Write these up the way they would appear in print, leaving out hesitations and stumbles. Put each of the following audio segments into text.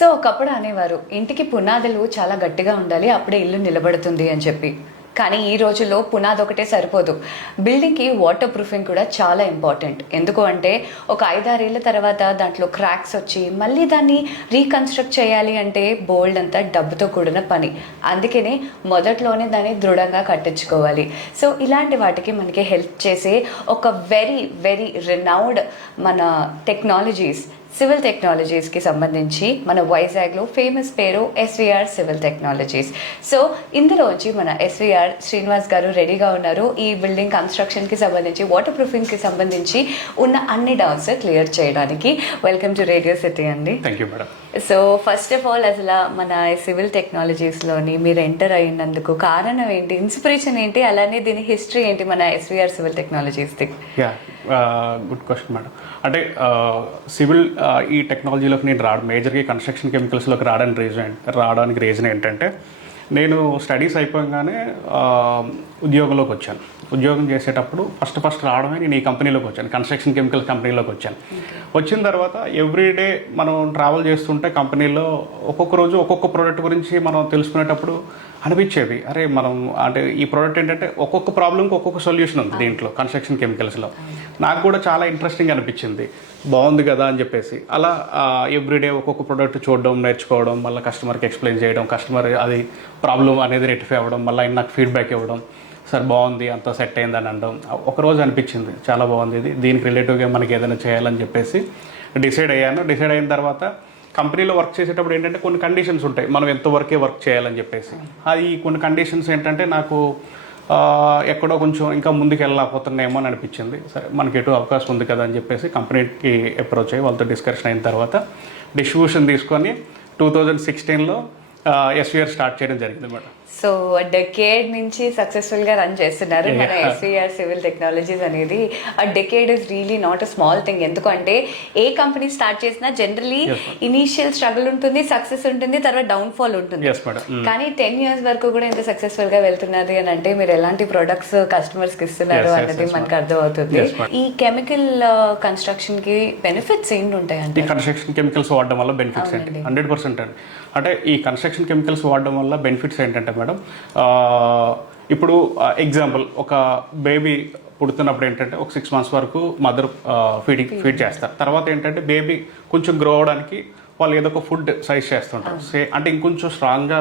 So ఒకప్పుడు అనేవారు ఇంటికి పునాదులు చాలా గట్టిగా ఉండాలి, అప్పుడే ఇల్లు నిలబడుతుంది అని చెప్పి. కానీ ఈ రోజుల్లో పునాది ఒకటే సరిపోదు, బిల్డింగ్కి వాటర్ ప్రూఫింగ్ కూడా చాలా ఇంపార్టెంట్. ఎందుకు అంటే ఒక 5-6 ఏళ్ళ తర్వాత దాంట్లో క్రాక్స్ వచ్చి మళ్ళీ దాన్ని రీకన్స్ట్రక్ట్ చేయాలి అంటే బోల్డ్ అంతా డబ్బుతో కూడిన పని. అందుకనే మొదట్లోనే దాన్ని దృఢంగా కట్టించుకోవాలి. సో ఇలాంటి వాటికి మనకి హెల్ప్ చేసే ఒక వెరీ వెరీ రినౌడ్ మన టెక్నాలజీస్, సివిల్ టెక్నాలజీస్కి సంబంధించి మన వైజాగ్లో ఫేమస్ పేరు ఎస్విఆర్ సివిల్ టెక్నాలజీస్. సో ఇందులోంచి మన ఎస్విఆర్ శ్రీనివాస్ గారు రెడీగా ఉన్నారు ఈ బిల్డింగ్ కన్స్ట్రక్షన్కి సంబంధించి, వాటర్ ప్రూఫింగ్కి సంబంధించి ఉన్న అన్ని డౌట్స్ క్లియర్ చేయడానికి. వెల్కమ్ టు రేడియో సిటీ అండి. Thank you madam. So first of all అసలు మన సివిల్ టెక్నాలజీస్లోని మీరు ఎంటర్ అయినందుకు కారణం ఏంటి, ఇన్స్పిరేషన్ ఏంటి, అలానే దీని హిస్టరీ ఏంటి మన ఎస్విఆర్ సివిల్ టెక్నాలజీస్ది? Good question madam. అంటే సివిల్ ఈ టెక్నాలజీలోకి నేను మేజర్గా కన్స్ట్రక్షన్ కెమికల్స్లోకి రావడానికి రీజన్ ఏంటంటే, నేను స్టడీస్ అయిపోగానే ఉద్యోగంలోకి వచ్చాను. ఉద్యోగం చేసేటప్పుడు ఫస్ట్ రావడమే నేను ఈ కంపెనీలోకి వచ్చాను, కన్స్ట్రక్షన్ కెమికల్ కంపెనీలోకి వచ్చాను. వచ్చిన తర్వాత ఎవ్రీడే మనం ట్రావెల్ చేస్తుంటే కంపెనీలో ఒక్కొక్క రోజు ఒక్కొక్క ప్రోడక్ట్ గురించి మనం తెలుసుకునేటప్పుడు అనిపించేది, అరే మనం అంటే ఈ ప్రోడక్ట్ ఏంటంటే ఒక్కొక్క ప్రాబ్లంకి ఒక్కొక్క సొల్యూషన్ ఉంది దీంట్లో కన్స్ట్రక్షన్ కెమికల్స్లో. నాకు కూడా చాలా ఇంట్రెస్టింగ్ అనిపించింది, బాగుంది కదా అని చెప్పేసి అలా ఎవ్రీడే ఒక్కొక్క ప్రోడక్ట్ చూడడం, నేర్చుకోవడం, మళ్ళీ కస్టమర్కి ఎక్స్ప్లెయిన్ చేయడం, కస్టమర్ అది ప్రాబ్లం అనేది రెక్టిఫై అవ్వడం, మళ్ళీ నాకు ఫీడ్బ్యాక్ ఇవ్వడం, సార్ బాగుంది అంతా సెట్ అయిందని అనడం. ఒకరోజు అనిపించింది చాలా బాగుంది, ఇది దీనికి రిలేటివ్గా మనకి ఏదైనా చేయాలని చెప్పేసి డిసైడ్ అయ్యాను. డిసైడ్ అయిన తర్వాత కంపెనీలో వర్క్ చేసేటప్పుడు ఏంటంటే కొన్ని కండిషన్స్ ఉంటాయి, మనం ఎంతవరకే వర్క్ చేయాలని చెప్పేసి. అది కొన్ని కండిషన్స్ ఏంటంటే నాకు ఎక్కడో కొంచెం ఇంకా ముందుకు వెళ్ళకపోతున్నాయేమో అని అనిపించింది. సరే మనకి ఎటు అవకాశం ఉంది కదా అని చెప్పేసి కంపెనీకి అప్రోచ్ అయ్యి వాళ్ళతో డిస్కషన్ అయిన తర్వాత డిస్ట్రిబ్యూషన్ తీసుకొని 2016లో ఎస్విఆర్ స్టార్ట్ చేయడం జరిగింది మేడం. సో డెకేడ్ నుంచి సక్సెస్ఫుల్గా రన్ చేస్తున్నారు మన ఎస్విఆర్ సివిల్ టెక్నాలజీస్ అనేది. ఆ decade is really not a small thing. ఎందుకంటే ఏ కంపెనీ స్టార్ట్ చేసినా జనరలీ ఇనీషియల్ స్ట్రగుల్ ఉంటుంది, సక్సెస్ ఉంటుంది, తర్వాత డౌన్ ఫాల్ ఉంటుంది. కానీ 10 years వరకు కూడా ఇంత సక్సెస్ఫుల్గా వెళ్తున్నది అని అంటే మీరు ఎలాంటి ప్రొడక్ట్స్ కస్టమర్స్కి ఇస్తున్నారు అన్నది మనకు అర్థమవుతుంది. ఈ కెమికల్ కన్స్ట్రక్షన్ కి బెనిఫిట్స్ ఏంటి ఉంటాయి అంటే, కన్స్ట్రక్షన్ కెమికల్స్ వాడడం వల్ల బెనిఫిట్స్ ఏంటి? 100% అండి. అంటే ఈ కన్స్ట్రక్షన్ కెమికల్స్ వాడడం వల్ల బెనిఫిట్స్ ఏంటంటే మేడం, ఇప్పుడు ఎగ్జాంపుల్ ఒక బేబీ పుడుతున్నప్పుడు ఏంటంటే ఒక 6 months వరకు మదర్ ఫీడ్ చేస్తారు. తర్వాత ఏంటంటే బేబీ కొంచెం గ్రో అవడానికి వాళ్ళు ఏదో ఒక ఫుడ్ సజెస్ట్ చేస్తుంటారు, అంటే ఇంకొంచెం స్ట్రాంగ్గా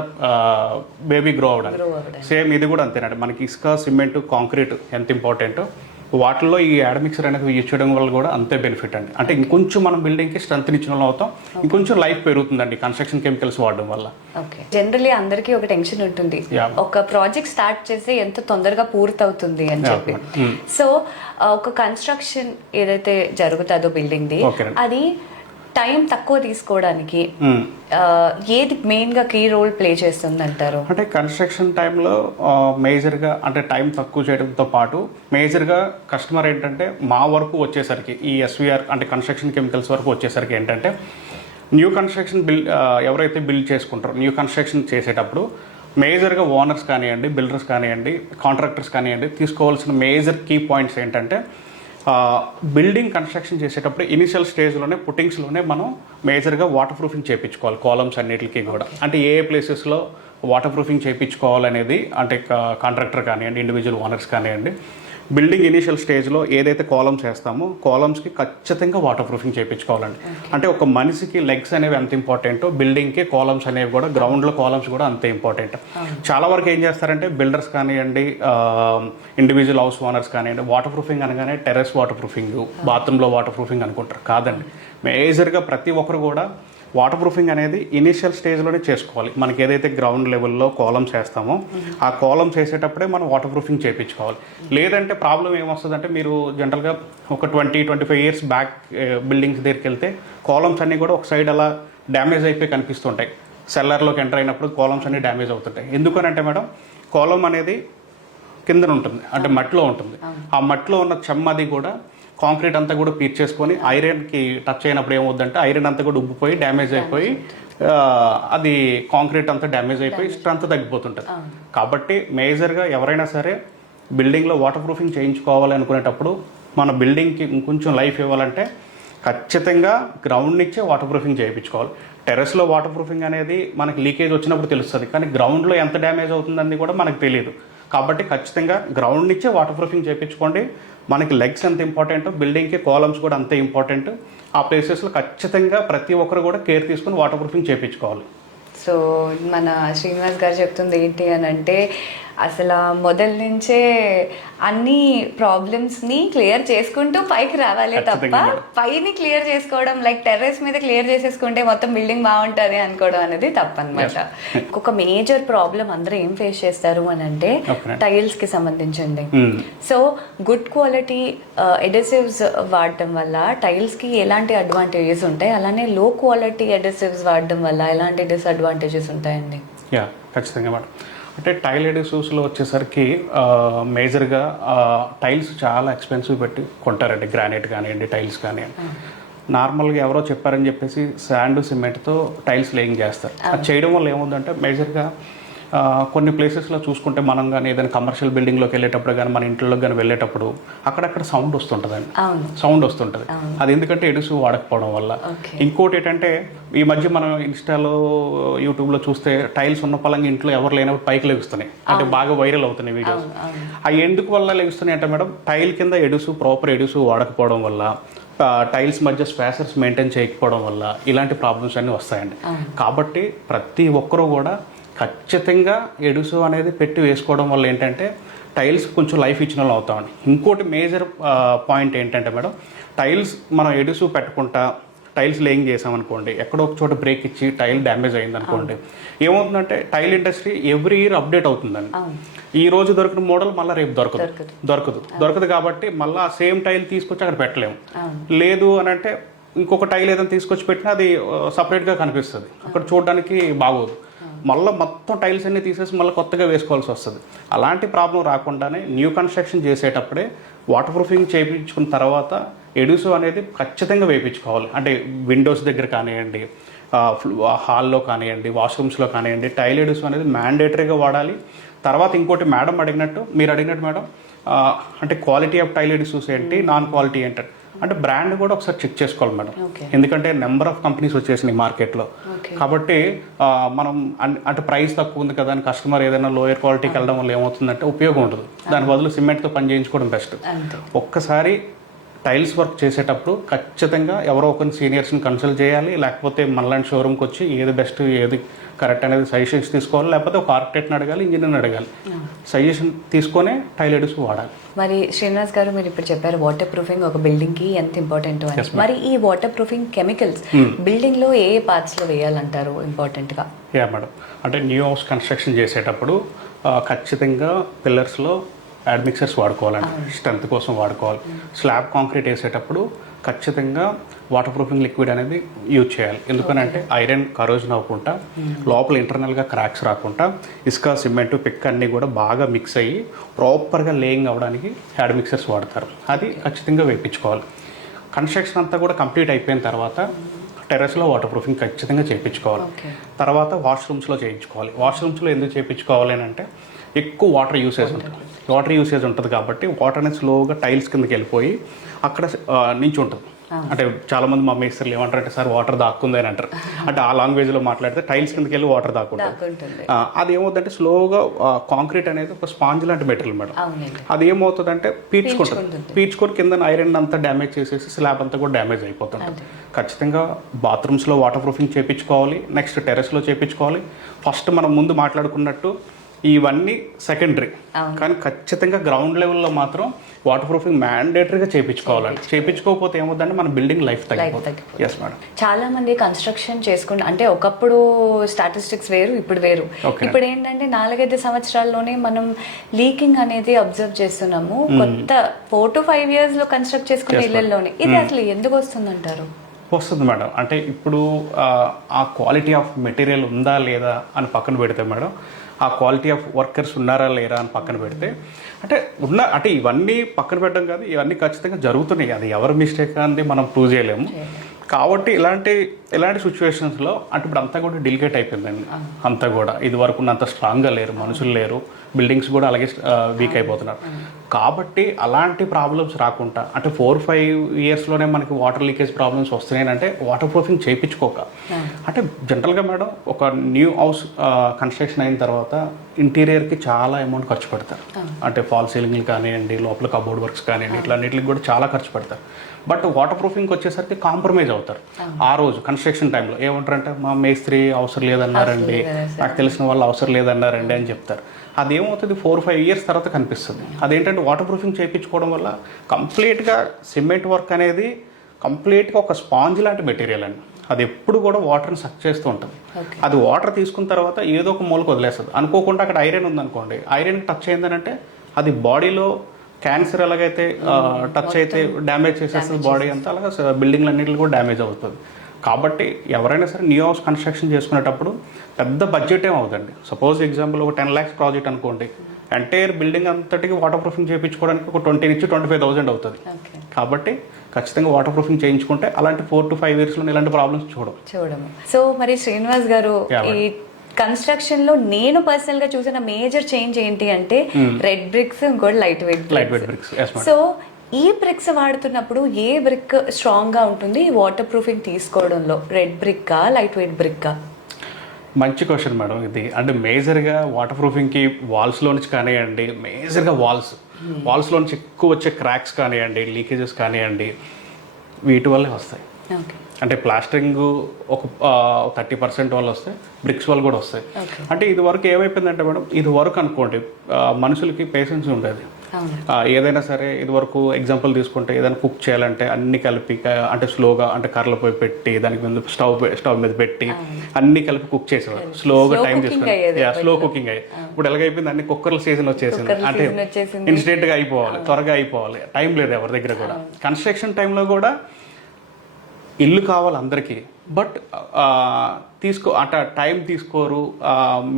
బేబీ గ్రో అవడానికి. సేమ్ ఇది కూడా అంతేనండి, మనకి ఇసుక, సిమెంట్, కాంక్రీట్ ఎంత ఇంపార్టెంటో వాటిల్లో ఈ యాడ్ మిక్సర్ అనేది యూజ్ చేయడం వల్ల కూడా అంతే బెనిఫిట్ అండి. అంటే ఇంకొంచెం మనం బిల్డింగ్కి స్ట్రెంత్ ఇచ్చిన వాళ్ళు అవుతాం, ఇంకొంచెం లైఫ్ పెరుగుతుందండి కన్స్ట్రక్షన్ కెమికల్స్ వాడడం వల్ల. ఓకే, జనరలీ అందరికీ ఒక టెన్షన్ ఉంటుంది, ఒక ప్రాజెక్ట్ స్టార్ట్ చేస్తే ఎంత తొందరగా పూర్తవుతుంది అని చెప్పి. సో ఒక కన్స్ట్రక్షన్ ఏదైతే జరుగుతుందో బిల్డింగ్ది, అది టైం తక్కువ తీసుకోవడానికి ఏది మెయిన్గా కీ రోల్ ప్లే చేస్తుంది అంటారు? అంటే కన్స్ట్రక్షన్ టైంలో మేజర్గా అంటే టైం తక్కువ చేయడంతో పాటు మేజర్గా కస్టమర్ ఏంటంటే మా వరకు వచ్చేసరికి ఈ ఎస్విఆర్ అంటే కన్స్ట్రక్షన్ కెమికల్స్ వరకు వచ్చేసరికి ఏంటంటే న్యూ కన్స్ట్రక్షన్ ఎవరైతే బిల్డ్ చేసుకుంటారో న్యూ కన్స్ట్రక్షన్ చేసేటప్పుడు మేజర్గా ఓనర్స్ కానివ్వండి, బిల్డర్స్ కానివ్వండి, కాంట్రాక్టర్స్ కానివ్వండి, తీసుకోవాల్సిన మేజర్ కీ పాయింట్స్ ఏంటంటే బిల్డింగ్ కన్స్ట్రక్షన్ చేసేటప్పుడు ఇనిషియల్ స్టేజ్లోనే పుట్టింగ్స్లోనే మనం మేజర్గా వాటర్ ప్రూఫింగ్ చేయించుకోవాలి కాలమ్స్ అన్నిటికీ కూడా. అంటే ఏ ప్లేసెస్లో వాటర్ ప్రూఫింగ్ చేయించుకోవాలనేది అంటే కాంట్రాక్టర్ కానివ్వండి, ఇండివిజువల్ ఓనర్స్ కానివ్వండి, బిల్డింగ్ ఇనిషియల్ స్టేజ్లో ఏదైతే కాలమ్స్ వేస్తామో కాలమ్స్కి ఖచ్చితంగా వాటర్ ప్రూఫింగ్ చేయించుకోవాలండి. అంటే ఒక మనిషికి లెగ్స్ అనేవి ఎంత ఇంపార్టెంటో బిల్డింగ్కి కాలమ్స్ అనేవి కూడా, గ్రౌండ్లో కాలమ్స్ కూడా అంతే ఇంపార్టెంట్. చాలా వరకు ఏం చేస్తారంటే బిల్డర్స్ కానివ్వండి, ఇండివిజువల్ హౌస్ ఓనర్స్ కానివ్వండి, వాటర్ ప్రూఫింగ్ అనగానే టెర్రస్ వాటర్ ప్రూఫింగ్, బాత్రూంలో వాటర్ ప్రూఫింగ్ అనుకుంటారు. కాదండి, మేజర్గా ప్రతి ఒక్కరు కూడా వాటర్ ప్రూఫింగ్ అనేది ఇనీషియల్ స్టేజ్లోనే చేసుకోవాలి. మనకి ఏదైతే గ్రౌండ్ లెవెల్లో కాలమ్స్ వేస్తామో ఆ కాలమ్స్ వేసేటప్పుడే మనం వాటర్ ప్రూఫింగ్ చేయించుకోవాలి. లేదంటే ప్రాబ్లం ఏమొస్తుందంటే, మీరు జనరల్గా ఒక 20-25 years బ్యాక్ బిల్డింగ్స్ దగ్గరికి వెళ్తే కాలమ్స్ అన్నీ కూడా ఒక సైడ్ అలా డ్యామేజ్ అయిపోయి కనిపిస్తుంటాయి. సెల్లర్లోకి ఎంటర్ అయినప్పుడు కాలమ్స్ అన్నీ డ్యామేజ్ అవుతుంటాయి. ఎందుకనంటే మేడం, కాలమ్ అనేది కిందన ఉంటుంది, అంటే మట్టిలో ఉంటుంది. ఆ మట్టిలో ఉన్న చెమ్మది కూడా కాంక్రీట్ అంతా కూడా పీల్చేసుకొని ఐరన్కి టచ్ అయినప్పుడు ఏమవుద్దంటే ఐరన్ అంతా కూడా ఉబ్బిపోయి డ్యామేజ్ అయిపోయి అది కాంక్రీట్ అంతా డ్యామేజ్ అయిపోయి స్ట్రెంత్ తగ్గిపోతుంటుంది. కాబట్టి మేజర్గా ఎవరైనా సరే బిల్డింగ్లో వాటర్ ప్రూఫింగ్ చేయించుకోవాలి అనుకునేటప్పుడు మన బిల్డింగ్కి ఇంకొంచెం లైఫ్ ఇవ్వాలంటే ఖచ్చితంగా గ్రౌండ్ నుంచే వాటర్ ప్రూఫింగ్ చేయించుకోవాలి. టెర్రస్లో వాటర్ ప్రూఫింగ్ అనేది మనకి లీకేజ్ వచ్చినప్పుడు తెలుస్తుంది, కానీ గ్రౌండ్లో ఎంత డ్యామేజ్ అవుతుందని కూడా మనకు తెలియదు. కాబట్టి ఖచ్చితంగా గ్రౌండ్ నుంచే వాటర్ ప్రూఫింగ్ చేయించుకోండి. మనకి లెగ్స్ ఎంత ఇంపార్టెంట్, బిల్డింగ్కి కాలమ్స్ కూడా అంతే ఇంపార్టెంట్. ఆ ప్లేసెస్లో ఖచ్చితంగా ప్రతి ఒక్కరు కూడా కేర్ తీసుకుని వాటర్ ప్రూఫింగ్ చేయించుకోవాలి. సో మన శ్రీనివాస్ గారు చెప్తుంది ఏంటి అని అంటే, అసలు మొదల నుంచే అన్ని ప్రాబ్లమ్స్ని క్లియర్ చేసుకుంటూ పైకి రావాలి తప్ప పైని క్లియర్ చేసుకోవడం లైక్ టెర్రస్ మీద క్లియర్ చేసేసుకుంటే మొత్తం బిల్డింగ్ బాగుంటుంది అనుకోవడం అనేది తప్పనమాట. ఇంకొక మేజర్ ప్రాబ్లం అందరూ ఏం ఫేస్ చేస్తారు అని అంటే టైల్స్కి సంబంధించింది. సో గుడ్ క్వాలిటీ ఎడెసివ్స్ వాడటం వల్ల టైల్స్కి ఎలాంటి అడ్వాంటేజెస్ ఉంటాయి, అలానే లో క్వాలిటీ ఎడెసివ్స్ వాడడం వల్ల ఎలాంటి డిసడ్వాంటేజెస్ ఉంటాయండి? యా, ఖచ్చితంగా మేడం. అంటే టైల్ ఎడిసివ్స్లో వచ్చేసరికి మేజర్గా టైల్స్ చాలా ఎక్స్పెన్సివ్ పెట్టి కొంటారండి. గ్రానైట్ కానివ్వండి, టైల్స్ కానివ్వండి. నార్మల్గా ఎవరో చెప్పారని చెప్పేసి శాండ్ సిమెంట్తో టైల్స్ లేయింగ్ చేస్తారు. అది చేయడం వల్ల ఏముందంటే మేజర్గా కొన్ని ప్లేసెస్లో చూసుకుంటే మనం కానీ ఏదైనా కమర్షియల్ బిల్డింగ్లోకి వెళ్ళేటప్పుడు కానీ మన ఇంట్లోకి కానీ వెళ్ళేటప్పుడు అక్కడక్కడ సౌండ్ వస్తుంటుందండి. సౌండ్ వస్తుంటుంది. అది ఎందుకంటే ఎడుసు వాడకపోవడం వల్ల. ఇంకోటి ఏంటంటే ఈ మధ్య మనం ఇన్స్టాలో యూట్యూబ్లో చూస్తే టైల్స్ ఉన్న పలంగా ఇంట్లో ఎవరు లేనప్పుడు పైకి లెగుస్తున్నాయి, అంటే బాగా వైరల్ అవుతున్నాయి వీడియోస్. అవి ఎందుకు వల్ల లెగుస్తున్నాయి అంటే మేడం, టైల్ కింద ఎడుసు ప్రాపర్ ఎడుసు వాడకపోవడం వల్ల, టైల్స్ మధ్య స్పేసర్స్ మెయింటైన్ చేయకపోవడం వల్ల ఇలాంటి ప్రాబ్లమ్స్ అన్నీ వస్తాయండి. కాబట్టి ప్రతి ఒక్కరూ కూడా ఖచ్చితంగా ఎడుసు అనేది పెట్టి వేసుకోవడం వల్ల ఏంటంటే టైల్స్ కొంచెం లైఫ్ ఇచ్చిన వాళ్ళు అవుతామండి. ఇంకోటి మేజర్ పాయింట్ ఏంటంటే మేడం, టైల్స్ మనం ఎడుసు పెట్టుకుంటా టైల్స్ లేయింగ్ చేసామనుకోండి, ఎక్కడో ఒక చోట బ్రేక్ ఇచ్చి టైల్ డ్యామేజ్ అయిందనుకోండి, ఏమవుతుందంటే tile industry every year update అవుతుందండి. ఈ రోజు దొరికిన మోడల్ మళ్ళీ రేపు దొరకదు కాబట్టి మళ్ళీ సేమ్ టైల్ తీసుకొచ్చి అక్కడ పెట్టలేము. లేదు అని అంటే ఇంకొక టైల్ ఏదైనా తీసుకొచ్చి పెట్టినా అది సపరేట్గా కనిపిస్తుంది, అక్కడ చూడడానికి బాగోదు. మళ్ళీ మొత్తం టైల్స్ అన్నీ తీసేసి మళ్ళీ కొత్తగా వేసుకోవాల్సి వస్తుంది. అలాంటి ప్రాబ్లం రాకుండానే న్యూ కన్స్ట్రక్షన్ చేసేటప్పుడే వాటర్ ప్రూఫింగ్ చేయించుకున్న తర్వాత ఎడుసు అనేది ఖచ్చితంగా వేయించుకోవాలి. అంటే విండోస్ దగ్గర కానివ్వండి, హాల్లో కానివ్వండి, వాష్రూమ్స్లో కానివ్వండి, టైల్ ఎడుసు అనేది మ్యాండేటరీగా వాడాలి. తర్వాత ఇంకోటి మీరు అడిగినట్టు మేడం, అంటే క్వాలిటీ ఆఫ్ టైల్ ఎడుసూస్ ఏంటి, నాన్ క్వాలిటీ ఏంటంటే అంటే బ్రాండ్ కూడా ఒకసారి చెక్ చేసుకోవాలి మేడం. ఎందుకంటే నెంబర్ ఆఫ్ కంపెనీస్ వచ్చేసినాయి మార్కెట్లో. కాబట్టి మనం అంటే ప్రైస్ తక్కువ ఉంది కదా అని కస్టమర్ ఏదైనా లోయర్ క్వాలిటీకి వెళ్ళడం వల్ల ఏమవుతుందంటే ఉపయోగం ఉండదు. దాని బదులు సిమెంట్తో పని చేయించుకోవడం బెస్ట్. ఒక్కసారి టైల్స్ వర్క్ చేసేటప్పుడు ఖచ్చితంగా ఎవరో ఒక సీనియర్స్ని కన్సల్ట్ చేయాలి, లేకపోతే మనలాంటి షోరూమ్కి వచ్చి ఏది బెస్ట్ ఏది కరెక్ట్ అనేది సజెషన్స్ తీసుకోవాలి, లేకపోతే ఒక ఆర్కిటెక్ట్ని అడగాలి, ఇంజనీర్ని అడగాలి. సజెషన్ తీసుకొనే టైల్ ఎడుసు వాడాలి. మరి శ్రీనివాస్ గారు మీరు ఇప్పుడు చెప్పారు వాటర్ ప్రూఫింగ్ ఒక బిల్డింగ్కి ఎంత ఇంపార్టెంట్ అని. మరి ఈ వాటర్ ప్రూఫింగ్ కెమికల్స్ బిల్డింగ్లో ఏ పార్ట్స్లో వేయాలంటారు ఇంపార్టెంట్గా? యా మేడం, అంటే న్యూ హౌస్ కన్స్ట్రక్షన్ చేసేటప్పుడు ఖచ్చితంగా పిల్లర్స్లో యాడ్ మిక్సర్స్ వాడుకోవాలండి, స్ట్రెంత్ కోసం వాడుకోవాలి. స్లాబ్ కాంక్రీట్ వేసేటప్పుడు ఖచ్చితంగా వాటర్ ప్రూఫింగ్ లిక్విడ్ అనేది యూజ్ చేయాలి. ఎందుకనంటే ఐరన్ కరోజన్ అవ్వకుండా, లోపల ఇంటర్నల్గా క్రాక్స్ రాకుండా, ఇసుక సిమెంట్ పిక్ అన్నీ కూడా బాగా మిక్స్ అయ్యి ప్రాపర్గా లేయింగ్ అవ్వడానికి యాడ్ మిక్సర్స్ వాడతారు. అది ఖచ్చితంగా వేయించుకోవాలి. కన్స్ట్రక్షన్ అంతా కూడా కంప్లీట్ అయిపోయిన తర్వాత టెర్రస్లో వాటర్ ప్రూఫింగ్ ఖచ్చితంగా చేయించుకోవాలి. తర్వాత వాష్రూమ్స్లో చేయించుకోవాలి. వాష్రూమ్స్లో ఎందుకు చేయించుకోవాలి అని అంటే ఎక్కువ వాటర్ యూసేజ్ ఉంటుంది కాబట్టి వాటర్ అనేది స్లోగా టైల్స్ కిందకి వెళ్ళిపోయి అక్కడ నుంచి ఉంటుంది. అంటే చాలామంది మా మేస్త్రీలు ఏమంటారంటే సార్ వాటర్ దాక్కుంది అని అంటారు. అంటే ఆ లాంగ్వేజ్లో మాట్లాడితే టైల్స్ కిందకి వెళ్ళి వాటర్ దాక్కుంటుంది. అది ఏమవుతుందంటే స్లోగా కాంక్రీట్ అనేది ఒక స్పాంజ్ లాంటి మెటీరియల్ మేడం. అది ఏమవుతుందంటే పీల్చుకొని కింద ఐరన్ అంతా డ్యామేజ్ చేసేసి స్లాబ్ అంతా కూడా డ్యామేజ్ అయిపోతుంది. ఖచ్చితంగా బాత్రూమ్స్లో వాటర్ ప్రూఫింగ్ చేయించుకోవాలి, నెక్స్ట్ టెర్రస్లో చేయించుకోవాలి. ఫస్ట్ మనం ముందు మాట్లాడుకున్నట్టు ఇవన్నీ సెకండరీ, కానీ ఖచ్చితంగా గ్రౌండ్ లెవెల్లో మాత్రం వాటర్ ప్రూఫింగ్ మ్యాండేటరీగా చేయించుకోవాలండి. చేయించుకోకపోతే ఏమవుతుందంటే మన బిల్డింగ్ లైఫ్ తగ్గిపోతుంది. Yes madam. చాలా మంది కన్స్ట్రక్షన్ చేసుకుంటే అంటే ఒకప్పుడు స్టాటిస్టిక్స్ వేరు, ఇప్పుడు వేరు. ఇప్పుడు ఏంటంటే 4-5 సంవత్సరాల్లోనే మనం లీకింగ్ అనేది అబ్జర్వ్ చేస్తున్నాము. కొత్త 4 to 5 years లో కన్స్ట్రక్ట్ చేసుకునే ఇళ్లలోనే ఇది అసలు ఎందుకు వస్తుందంటారు? వస్తుంది మేడం. అంటే ఇప్పుడు ఆ క్వాలిటీ ఆఫ్ మెటీరియల్ ఉందా లేదా అని పక్కన పెడితే మేడం, ఆ క్వాలిటీ ఆఫ్ వర్కర్స్ ఉన్నారా లేరా అని పక్కన పెడితే అంటే ఇవన్నీ పక్కన పెట్టడం కాదు, ఇవన్నీ ఖచ్చితంగా జరుగుతున్నాయి. అది ఎవరి మిస్టేక్ అనేది మనం ప్రూవ్ చేయలేము. కాబట్టి ఇలాంటి ఇలాంటి సిచ్యువేషన్స్లో అంటే ఇప్పుడు అంతా కూడా డెలికేట్ అయిపోయిందండి. అంతా కూడా ఇది వరకు ఉన్నంత స్ట్రాంగ్గా లేరు, మనుషులు లేరు, బిల్డింగ్స్ కూడా అలాగే వీక్ అయిపోతున్నారు. కాబట్టి అలాంటి ప్రాబ్లమ్స్ రాకుండా అంటే 4-5 ఇయర్స్లోనే మనకి వాటర్ లీకేజ్ ప్రాబ్లమ్స్ వస్తున్నాయి అంటే వాటర్ ప్రూఫింగ్ చేయించుకోక. అంటే జనరల్గా మేడం ఒక న్యూ హౌస్ కన్స్ట్రక్షన్ అయిన తర్వాత ఇంటీరియర్కి చాలా అమౌంట్ ఖర్చు పెడతారు. అంటే ఫాల్ సీలింగ్లు కానివ్వండి, లోపల కబోర్డ్ వర్క్స్ కానివ్వండి, ఇట్లన్నిటికి కూడా చాలా ఖర్చు పెడతారు. బట్ వాటర్ ప్రూఫింగ్కి వచ్చేసరికి కాంప్రమైజ్ అవుతారు. ఆ రోజు కన్స్ట్రక్షన్ టైంలో ఏమంటారంటే మా మేస్త్రి అవసరం లేదన్నారండి, నాకు తెలిసిన వాళ్ళు అవసరం లేదన్నారండి అని చెప్తారు. అదేమవుతుంది 4-5 ఇయర్స్ తర్వాత కనిపిస్తుంది. అదేంటంటే వాటర్ ప్రూఫింగ్ చేయించుకోవడం వల్ల కంప్లీట్గా సిమెంట్ వర్క్ అనేది కంప్లీట్గా ఒక స్పాంజ్ లాంటి మెటీరియల్ అండి. అది ఎప్పుడు కూడా వాటర్ని సక్ చేస్తూ ఉంటుంది. అది వాటర్ తీసుకున్న తర్వాత ఏదో ఒక మూలకు వదిలేస్తుంది. అనుకోకుండా అక్కడ ఐరన్ ఉందనుకోండి, ఐరన్ టచ్ అయిందనంటే అది బాడీలో క్యాన్సర్ ఎలాగైతే టచ్ అయితే డ్యామేజ్ చేసేస్తుంది బాడీ అంతా, అలాగే బిల్డింగ్లు అన్నింటిలో కూడా డ్యామేజ్ అవుతుంది. కాబట్టి ఎవరైనా సరే న్యూ హౌస్ కన్స్ట్రక్షన్ చేసుకునేటప్పుడు పెద్ద బడ్జెట్ ఏం అవుతుంది. సపోజ్ ఎగ్జాంపుల్ ఒక 10 lakhs ప్రాజెక్ట్ అనుకోండి, ఎంటైర్ బిల్డింగ్ అంతటికి వాటర్ ప్రూఫింగ్ చేయించుకోవడానికి ఒక 20,000-25,000 అవుతుంది. కాబట్టి ఖచ్చితంగా వాటర్ ప్రూఫింగ్ చేయించుకుంటే అలాంటి 4-5 ఇయర్స్లో ఇలాంటి ప్రాబ్లమ్స్ చూడము. సో మరి శ్రీనివాస్ గారు, ఈ కన్స్ట్రక్షన్ లో నేను పర్సనల్ గా చూసిన మేజర్ చేంజ్ ఏంటి అంటే రెడ్ బ్రిక్స్, ఇంకోటి లైట్ వెయిట్ బ్రిక్స్. సో ఈ బ్రిక్స్ వాడుతున్నప్పుడు ఏ బ్రిక్ స్ట్రాంగ్ గా ఉంటుంది వాటర్ ప్రూఫింగ్ తీసుకోవడంలో, రెడ్ బ్రిక్కా లైట్ వెయిట్ బ్రిక్కా? మంచి క్వశ్చన్ మేడం ఇది. అంటే మేజర్గా వాటర్ ప్రూఫింగ్కి వాల్స్లో నుంచి కానివ్వండి, మేజర్గా వాల్స్లో నుంచి ఎక్కువ వచ్చే క్రాక్స్ కానివ్వండి, లీకేజెస్ కానివ్వండి, వీటి వల్లే వస్తాయి. అంటే ప్లాస్టరింగ్ ఒక 30% వల్ల వస్తాయి, బ్రిక్స్ వల్ల కూడా వస్తాయి. అంటే ఇది వరకు ఏమైపోయిందంటే మేడం, ఇది వరకు అనుకోండి మనుషులకి పేషెన్స్ ఉండేది. ఏదైనా సరే ఇది వరకు ఎగ్జాంపుల్ తీసుకుంటే ఏదైనా కుక్ చేయాలంటే అన్ని కలిపి అంటే స్లోగా అంటే కర్రల పోయి పెట్టి దానికి మీద స్టవ్ మీద పెట్టి అన్ని కలిపి కుక్ చేసేవారు. స్లోగా టైం తీసుకుని స్లో కుకింగ్ అయ్యి ఇప్పుడు ఎలాగైపోయింది, అన్ని కుక్కర్ల సీజన్ వచ్చేసింది. అంటే ఇన్స్టెంట్గా అయిపోవాలి, త్వరగా అయిపోవాలి, టైం లేదు ఎవరి దగ్గర కూడా. కన్స్ట్రక్షన్ టైంలో కూడా ఇల్లు కావాలి అందరికీ, బట్ అంటే టైం తీసుకోరు.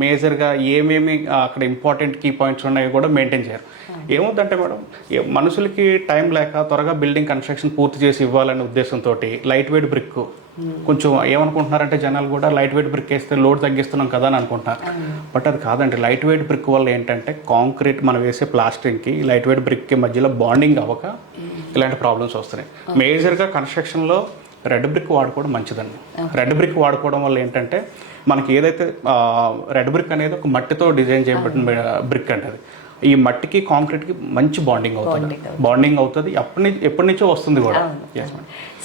మేజర్గా ఏమేమి అక్కడ ఇంపార్టెంట్ కీ పాయింట్స్ ఉన్నాయో కూడా మెయింటైన్ చేయరు. ఏమవుతుందంటే మేడం, మనుషులకి టైం లేక త్వరగా బిల్డింగ్ కన్స్ట్రక్షన్ పూర్తి చేసి ఇవ్వాలనే ఉద్దేశంతో లైట్ వెయిట్ బ్రిక్ కొంచెం ఏమనుకుంటున్నారంటే జనాలు కూడా లైట్ వెయిట్ బ్రిక్ వేస్తే లోడ్ తగ్గిస్తున్నాం కదా అని అనుకుంటున్నారు. బట్ అది కాదండి. లైట్ వెయిట్ బ్రిక్ వల్ల ఏంటంటే కాంక్రీట్ మనం వేసే ప్లాస్టరింగ్కి లైట్ వెయిట్ బ్రిక్కి మధ్యలో బాండింగ్ అవ్వక ఇలాంటి ప్రాబ్లమ్స్ వస్తున్నాయి. మేజర్గా కన్స్ట్రక్షన్లో రెడ్ బ్రిక్ వాడుకోవడం మంచిదండి. రెడ్ బ్రిక్ వాడుకోవడం వల్ల ఏంటంటే మనకి ఏదైతే రెడ్ బ్రిక్ అనేది ఒక మట్టితో డిజైన్ చేయబడిన బ్రిక్ అంటే అది ఈ మట్టికి కాంక్రీట్కి మంచి బాండింగ్ అవుతుంది. ఎప్పటి నుంచో వస్తుంది కూడా.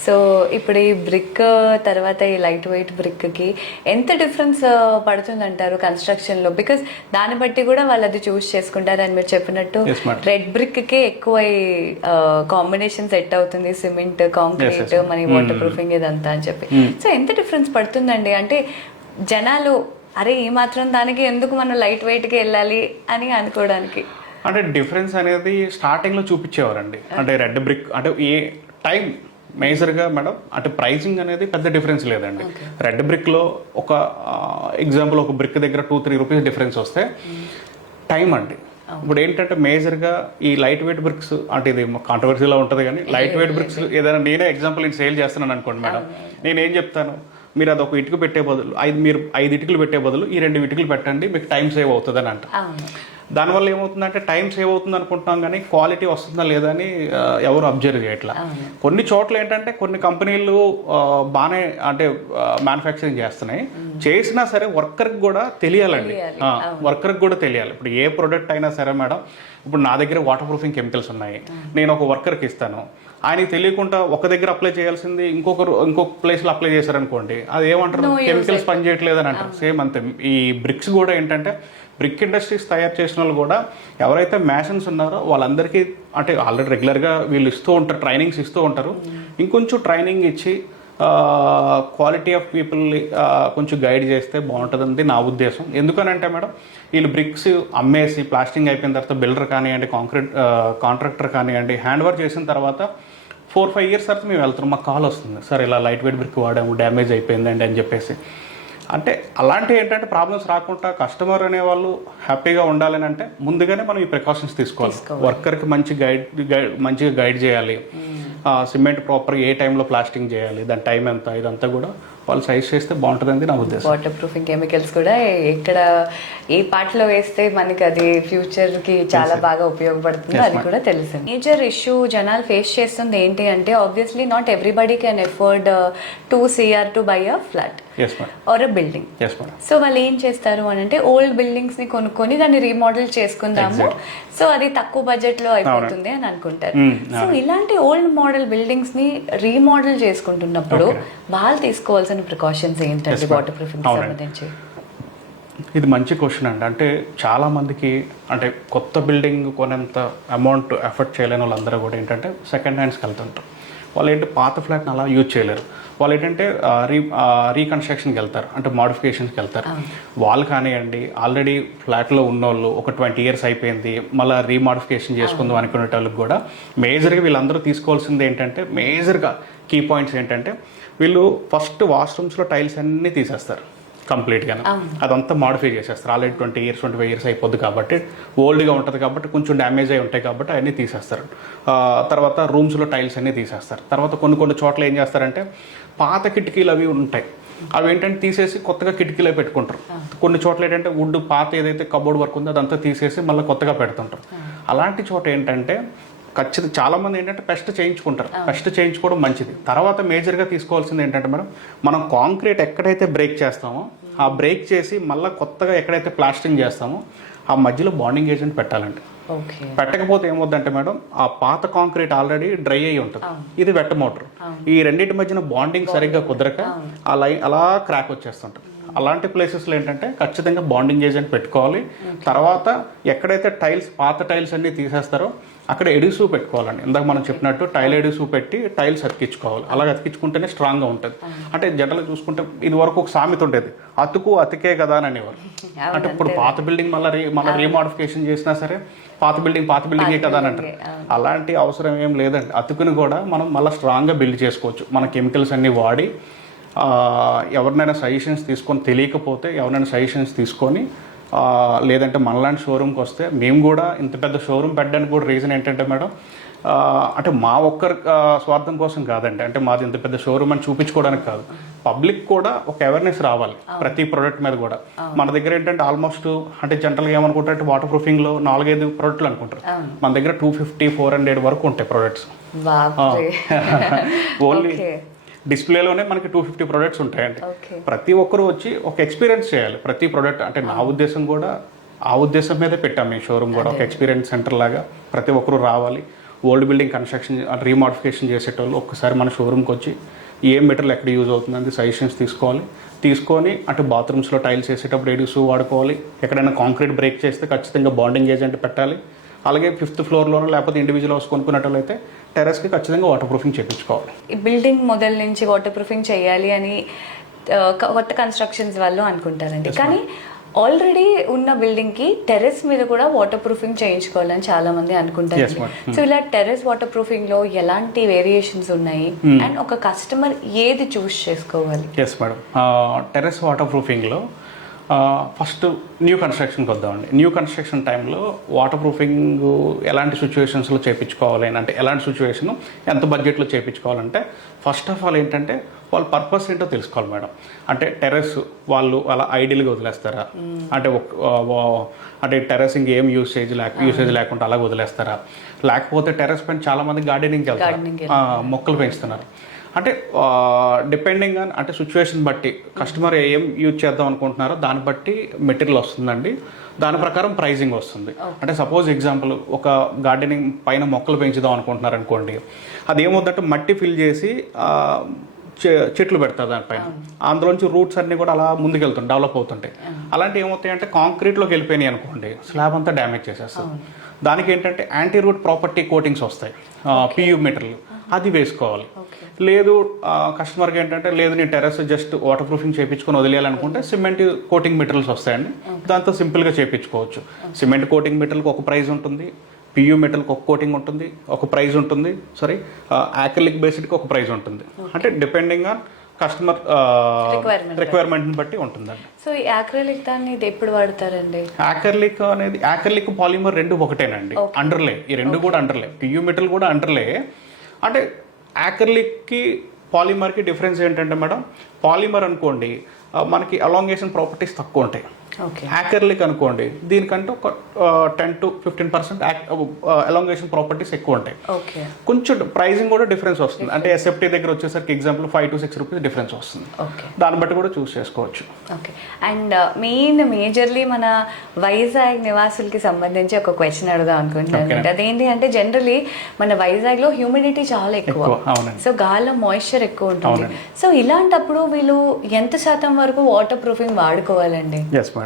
సో ఇప్పుడు ఈ బ్రిక్ తర్వాత ఈ లైట్ వెయిట్ బ్రిక్కి ఎంత డిఫరెన్స్ పడుతుంది అంటారు కన్స్ట్రక్షన్లో? బికాస్ దాన్ని బట్టి కూడా వాళ్ళు అది చూస్ చేసుకుంటారు. అని మీరు చెప్పినట్టు రెడ్ బ్రిక్కే ఎక్కువ కాంబినేషన్ సెట్ అవుతుంది, సిమెంట్, కాంక్రీట్, మన వాటర్ ప్రూఫింగ్ ఇదంతా అని చెప్పి. సో ఎంత డిఫరెన్స్ పడుతుందండి? అంటే జనాలు అరే ఈ మాత్రం దానికి ఎందుకు మనం లైట్ వెయిట్కి వెళ్ళాలి అని అనుకోవడానికి. అంటే డిఫరెన్స్ అనేది స్టార్టింగ్లో చూపించేవారండి. అంటే రెడ్ బ్రిక్ అంటే ఏ టైం మేజర్గా మేడం అంటే ప్రైసింగ్ అనేది పెద్ద డిఫరెన్స్ లేదండి. రెడ్ బ్రిక్లో ఒక ఎగ్జాంపుల్ ఒక బ్రిక్ దగ్గర 2-3 రూపీస్ డిఫరెన్స్ వస్తే టైం అండి. ఇప్పుడు ఏంటంటే మేజర్గా ఈ లైట్ వెయిట్ బ్రిక్స్ అంటే ఇది కాంట్రవర్సీలో ఉంటుంది కానీ లైట్ వెయిట్ బ్రిక్స్ ఏదైనా నేనే ఎగ్జాంపుల్ నేను సేల్ చేస్తున్నాను అనుకోండి మేడం, నేనేం చెప్తాను, మీరు అది ఒక ఇటుక పెట్టే బదులు 5 ఇటుకలు పెట్టే బదులు ఈ 2 ఇటుకలు పెట్టండి, మీకు టైం సేవ్ అవుతుంది అని అంట. దానివల్ల ఏమవుతుందంటే టైం సేవ్ అవుతుంది అనుకుంటున్నాం కానీ క్వాలిటీ వస్తుందా లేదా అని ఎవరు అబ్జర్వ్ చేయట్లా. కొన్ని చోట్ల ఏంటంటే కొన్ని కంపెనీలు బాగానే అంటే మ్యానుఫ్యాక్చరింగ్ చేస్తున్నాయి, చేసినా సరే వర్కర్కి కూడా తెలియాలండి. వర్కర్కి కూడా తెలియాలి. ఇప్పుడు ఏ ప్రోడక్ట్ అయినా సరే మేడం, ఇప్పుడు నా దగ్గర వాటర్ ప్రూఫింగ్ కెమికల్స్ ఉన్నాయి, నేను ఒక వర్కర్కి ఇస్తాను, ఆయనకి తెలియకుండా ఒక దగ్గర అప్లై చేయాల్సింది ఇంకొక ప్లేస్లో అప్లై చేశారనుకోండి, అది ఏమంటారు కెమికల్స్ పనిచేయట్లేదు అని అంటారు. సేమ్ అంతే ఈ బ్రిక్స్ కూడా ఏంటంటే బ్రిక్ ఇండస్ట్రీస్ తయారు చేసిన వాళ్ళు కూడా ఎవరైతే మ్యాషన్స్ ఉన్నారో వాళ్ళందరికీ అంటే ఆల్రెడీ రెగ్యులర్గా వీళ్ళు ఇస్తూ ఉంటారు, ట్రైనింగ్స్ ఇస్తూ ఉంటారు. ఇంకొంచెం ట్రైనింగ్ ఇచ్చి క్వాలిటీ ఆఫ్ పీపుల్ని కొంచెం గైడ్ చేస్తే బాగుంటుందని నా ఉద్దేశం. ఎందుకనంటే మేడం వీళ్ళు బ్రిక్స్ అమ్మేసి ప్లాస్టింగ్ అయిపోయిన తర్వాత బిల్డర్ కానివ్వండి, కాంట్రాక్టర్ కానివ్వండి, హ్యాండ్ ఓవర్ చేసిన తర్వాత 4-5 ఇయర్స్ తర్వాత మేము వెళ్తున్నాం, మాకు కాల్ వస్తుంది, సార్ ఇలా లైట్ వెయిట్ బ్రిక్ వాడాము, డ్యామేజ్ అయిపోయిందండి అని చెప్పేసి. అంటే అలాంటి ఏంటంటే ప్రాబ్లమ్స్ రాకుండా కస్టమర్ అనేవాళ్ళు హ్యాపీగా ఉండాలని అంటే ముందుగానే మనం ఈ ప్రికాషన్స్ తీసుకోవాలి. వర్కర్కి మంచిగా గైడ్ చేయాలి, సిమెంట్ ప్రాపర్గా ఏ టైంలో ప్లాస్టింగ్ చేయాలి, దాని టైం ఎంత, ఇదంతా కూడా వాళ్ళు సజెస్ట్ చేస్తే బాగుంటుందని నా ఉద్దేశం. వాటర్ ప్రూఫింగ్ కెమికల్స్ కూడా ఎక్కడ ఏ పార్ట్లో వేస్తే మనకి అది ఫ్యూచర్ కి చాలా బాగా ఉపయోగపడుతుంది అది కూడా తెలుసు. మేజర్ ఇష్యూ జనాలు ఫేస్ చేస్తుంది ఏంటి అంటే obviously not everybody can afford 2 CR to buy a flat or a building. So వాళ్ళు ఏం చేస్తారు అని అంటే ఓల్డ్ బిల్డింగ్స్ ని కొనుక్కొని దాన్ని రీమోడల్ చేసుకుందాము, సో అది తక్కువ బడ్జెట్ లో అయిపోతుంది అని అనుకుంటారు. సో ఇలాంటి ఓల్డ్ మోడల్ బిల్డింగ్స్ ని రీమోడల్ చేసుకుంటున్నప్పుడు వాళ్ళు తీసుకోవాల్సిన ప్రికాషన్స్ ఏంటంటే వాటర్ ప్రూఫింగ్ సంబంధించి? ఇది మంచి క్వశ్చన్ అండి. అంటే చాలా మందికి అంటే కొత్త బిల్డింగ్ కొనేంత అమౌంట్ ఎఫర్ట్ చేయలేని వాళ్ళందరూ కూడా ఏంటంటే సెకండ్ హ్యాండ్స్కి వెళ్తుంటారు. వాళ్ళు ఏంటి పాత ఫ్లాట్ని అలా యూజ్ చేయలేరు. వాళ్ళు ఏంటంటే రీకన్స్ట్రక్షన్కి వెళ్తారు, అంటే మోడిఫికేషన్స్కి వెళ్తారు. వాళ్ళు కానివ్వండి ఆల్రెడీ ఫ్లాట్లో ఉన్నోళ్ళు ఒక 20 years అయిపోయింది మళ్ళీ రీమోడిఫికేషన్ చేసుకుందాం అనుకునే వాళ్ళకి కూడా మేజర్గా వీళ్ళందరూ తీసుకోవాల్సింది ఏంటంటే మేజర్గా కీ పాయింట్స్ ఏంటంటే వీళ్ళు ఫస్ట్ వాష్రూమ్స్లో టైల్స్ అన్నీ తీసేస్తారు కంప్లీట్గానే, అదంతా మాడిఫై చేసేస్తారు. ఆల్రెడీ 20 years 25 years అయిపోద్ది కాబట్టి ఓల్డ్గా ఉంటుంది కాబట్టి కొంచెం డ్యామేజ్ అయి ఉంటాయి కాబట్టి అవన్నీ తీసేస్తారు. తర్వాత రూమ్స్లో టైల్స్ అన్నీ తీసేస్తారు. తర్వాత కొన్ని చోట్ల ఏం చేస్తారంటే పాత కిటికీలు అవి ఉంటాయి, అవి ఏంటంటే తీసేసి కొత్తగా కిటికీలో పెట్టుకుంటారు. కొన్ని చోట్ల ఏంటంటే వుడ్ పాత ఏదైతే కబోర్డ్ వర్క్ ఉందో అదంతా తీసేసి మళ్ళీ కొత్తగా పెడుతుంటారు. అలాంటి చోట ఏంటంటే ఖచ్చితంగా చాలామంది ఏంటంటే పెస్ట్ చేయించుకుంటారు. పెస్ట్ చేయించుకోవడం మంచిది. తర్వాత మేజర్గా తీసుకోవాల్సింది ఏంటంటే మనం కాంక్రీట్ ఎక్కడైతే బ్రేక్ చేస్తామో ఆ బ్రేక్ చేసి మళ్ళీ కొత్తగా ఎక్కడైతే ప్లాస్టింగ్ చేస్తామో ఆ మధ్యలో బాండింగ్ ఏజెంట్ పెట్టాలండి. పెట్టకపోతే ఏమవుద్దంటే మేడం ఆ పాత కాంక్రీట్ ఆల్రెడీ డ్రై అయ్యి ఉంటుంది, ఇది వెట్ మోటర్, ఈ రెండింటి మధ్యన బాండింగ్ సరిగ్గా కుదరక ఆ లైన్ అలా క్రాక్ వచ్చేస్తుంటుంది. అలాంటి ప్లేసెస్లో ఏంటంటే ఖచ్చితంగా బాండింగ్ ఏజెంట్ పెట్టుకోవాలి. తర్వాత ఎక్కడైతే టైల్స్ పాత టైల్స్ అన్నీ తీసేస్తారో అక్కడ ఎడిసూ పెట్టుకోవాలండి. ఇందాక మనం చెప్పినట్టు టైల్ ఎడిసూ పెట్టి టైల్స్ అతికించుకోవాలి. అలాగే అతికించుకుంటేనే స్ట్రాంగ్గా ఉంటుంది. అంటే జనరల్గా చూసుకుంటే ఇది వరకు ఒక సామెత ఉండేది, అతికే కదా అని అనేవారు. అంటే ఇప్పుడు పాత బిల్డింగ్ మళ్ళీ రీమోడిఫికేషన్ చేసినా సరే పాత బిల్డింగే కదా అని అంటారు. అలాంటి అవసరం ఏం లేదండి. అతుకుని కూడా మనం మళ్ళీ స్ట్రాంగ్గా బిల్డ్ చేసుకోవచ్చు. మన కెమికల్స్ అన్నీ వాడి ఎవరినైనా సజెషన్స్ తీసుకొని తెలియకపోతే ఎవరైనా సజెషన్స్ తీసుకొని లేదంటే మనలాంటి షోరూమ్కి వస్తే మేము కూడా ఇంత పెద్ద షోరూమ్ పెట్టడానికి కూడా రీజన్ ఏంటంటే మేడం అంటే మా ఒక్కరి స్వార్థం కోసం కాదండి. అంటే మాది ఇంత పెద్ద షోరూమ్ అని చూపించుకోవడానికి కాదు, పబ్లిక్ కూడా ఒక అవేర్నెస్ రావాలి ప్రతి ప్రోడక్ట్ మీద కూడా. మన దగ్గర ఏంటంటే ఆల్మోస్ట్ అంటే జనరల్గా ఏమనుకుంటారంటే వాటర్ ప్రూఫింగ్లో 4-5 ప్రోడక్ట్లు అనుకుంటారు. మన దగ్గర 250-400 వరకు ఉంటాయి ప్రోడక్ట్స్. ఓన్లీ డిస్ప్లేలోనే మనకి 250 ప్రోడక్ట్స్ ఉంటాయండి. ప్రతి ఒక్కరు వచ్చి ఒక ఎక్స్పీరియన్స్ చేయాలి ప్రతి ప్రోడక్ట్. అంటే నా ఉద్దేశం కూడా ఆ ఉద్దేశం మీదే పెట్టాం మేము షోరూమ్ కూడా, ఒక ఎక్స్పీరియన్స్ సెంటర్ లాగా ప్రతి ఒక్కరు రావాలి. ఓల్డ్ బిల్డింగ్ కన్స్ట్రక్షన్ రీమోడిఫికేషన్ చేసేటోళ్ళు ఒక్కసారి మన షోరూమ్కి వచ్చి ఏ మెటీరియల్ ఎక్కడ యూజ్ అవుతుందని సజెషన్స్ తీసుకొని అంటే బాత్రూమ్స్లో టైల్స్ వేసేటప్పుడు ఎడిసూ వాడుకోవాలి. ఎక్కడైనా కాంక్రీట్ బ్రేక్ చేస్తే ఖచ్చితంగా బాండింగ్ ఏజెంట్ పెట్టాలి. అలాగే 5th floorలోనో లేకపోతే ఇండివిజువల్ హౌస్ కొనుక్కున్నట్లయితే టెర్రస్కి ఖచ్చితంగా వాటర్ ప్రూఫింగ్ చేయించుకోవాలి. ఈ బిల్డింగ్ మొదల నుంచి వాటర్ ప్రూఫింగ్ చేయాలి అని కొత్త కన్స్ట్రక్షన్స్ వాళ్ళు అనుకుంటారండి, కానీ ఆల్రెడీ ఉన్న బిల్డింగ్ కి టెర్రస్ మీద కూడా వాటర్ ప్రూఫింగ్ చేయించుకోవాలని చాలా మంది అనుకుంటారు. సో ఇలా టెర్రస్ వాటర్ ప్రూఫింగ్ లో ఎలాంటి వేరియేషన్స్ ఉన్నాయి అండ్ ఒక కస్టమర్ ఏది చూస్ చేసుకోవాలి? ఎస్ మేడం, టెర్రస్ వాటర్ ప్రూఫింగ్లో ఫస్ట్ న్యూ కన్స్ట్రక్షన్కి వద్దామండి. న్యూ కన్స్ట్రక్షన్ టైంలో వాటర్ ప్రూఫింగ్ ఎలాంటి సిచ్యువేషన్స్లో చేయించుకోవాలి అంటే ఎలాంటి సిచ్యువేషన్ ఎంత బడ్జెట్లో చేయించుకోవాలంటే ఫస్ట్ ఆఫ్ ఆల్ ఏంటంటే వాళ్ళ పర్పస్ ఏంటో తెలుసుకోవాలి మేడం. అంటే టెర్రస్ వాళ్ళు అలా ఐడియల్గా వదిలేస్తారా, అంటే టెర్రస్ ఇంకేం యూసేజ్ లేకుండా అలాగ వదిలేస్తారా, లేకపోతే టెర్రస్ పైన చాలామంది గార్డెనింగ్కి వెళ్తారు, మొక్కలు పెంచుతున్నారు. అంటే డిపెండింగ్ ఆన్ అంటే సిచ్యువేషన్ బట్టి కస్టమర్ ఏం యూజ్ చేద్దాం అనుకుంటున్నారో దాన్ని బట్టి మెటీరియల్ వస్తుందండి. దాని ప్రకారం ప్రైజింగ్ వస్తుంది. అంటే సపోజ్ ఎగ్జాంపుల్ ఒక గార్డెనింగ్ పైన మొక్కలు పెంచుదాం అనుకుంటున్నారు అనుకోండి, అది ఏమవుతుందంటే మట్టి ఫిల్ చేసి చెట్లు పెడతారు దానిపైన, అందులోంచి రూట్స్ అన్నీ కూడా అలా ముందుకెళ్తుంటాయి, డెవలప్ అవుతుంటాయి. అలాంటివి ఏమవుతాయంటే కాంక్రీట్లోకి వెళ్ళిపోయినాయి అనుకోండి, స్లాబ్ అంతా డ్యామేజ్ చేసేస్తుంది. దానికి ఏంటంటే యాంటీ రూట్ ప్రాపర్టీ కోటింగ్స్ వస్తాయి, PU మెటీరియల్, అది వేసుకోవాలి. లేదు కస్టమర్కి ఏంటంటే లేదు నేను టెర్రస్ జస్ట్ వాటర్ ప్రూఫింగ్ చేయించుకొని వదిలేయాలనుకుంటే సిమెంట్ కోటింగ్ మెటీరియల్స్ వస్తాయండి, దాంతో సింపుల్గా చేయించుకోవచ్చు. సిమెంట్ కోటింగ్ మెటీరియల్కి ఒక ప్రైస్ ఉంటుంది, PU మెటల్కి ఒక కోటింగ్ ఉంటుంది, ఒక ప్రైస్ ఉంటుంది, యాక్రిలిక్ బేస్డ్కి ఒక ప్రైస్ ఉంటుంది. అంటే డిపెండింగ్ ఆన్ కస్టమర్ రిక్వైర్మెంట్ని బట్టి ఉంటుందండి. సో ఈ యాక్రిలిక్ దాన్ని ఎప్పుడు వాడతారండి? యాక్రిలిక్ పాలిమర్ రెండు ఒకటేనండి, అండర్లే, ఈ రెండు కూడా అండర్లే, PU మెటల్ కూడా అండర్లే. అంటే యాక్రిలిక్కి పాలిమర్కి డిఫరెన్స్ ఏంటంటే మేడం, పాలిమర్ అనుకోండి మనకి అలాంగేషన్ ప్రాపర్టీస్ తక్కువ ఉంటాయి. ఓకే. యాక్రిలిక్ అనుకోండి దీనికంటే ఒక 10 to 15% ఎలాంగేషన్ ప్రాపర్టీస్ ఎక్కువ ఉంటాయి. ఓకే. కొంచెం ప్రైజింగ్ కూడా డిఫరెన్స్ వస్తుంది. అంటే ఎస్ఎఫ్టీ దగ్గర వచ్చేసరికి ఎగ్జాంపుల్ 5 to 6 రూపీస్ డిఫరెన్స్ వస్తుంది. ఓకే. దాన్ని బట్టి కూడా చూస్ చేసుకోవచ్చు. ఓకే. అండ్ మేజర్లీ మన వైజాగ్ నివాసులకి సంబంధించి ఒక క్వశ్చన్ అడుగుదాం అనుకుంటున్నాను. అదేంటి అంటే జనరలీ మన వైజాగ్లో హ్యూమిడిటీ చాలా ఎక్కువ, అవునండి. సో గాల్లో మాయిశ్చర్ ఎక్కువ ఉంటుంది. సో ఇలాంటప్పుడు వీళ్ళు ఎంత శాతం వరకు వాటర్ ప్రూఫింగ్ వాడుకోవాలండి? ఎస్ మేడం,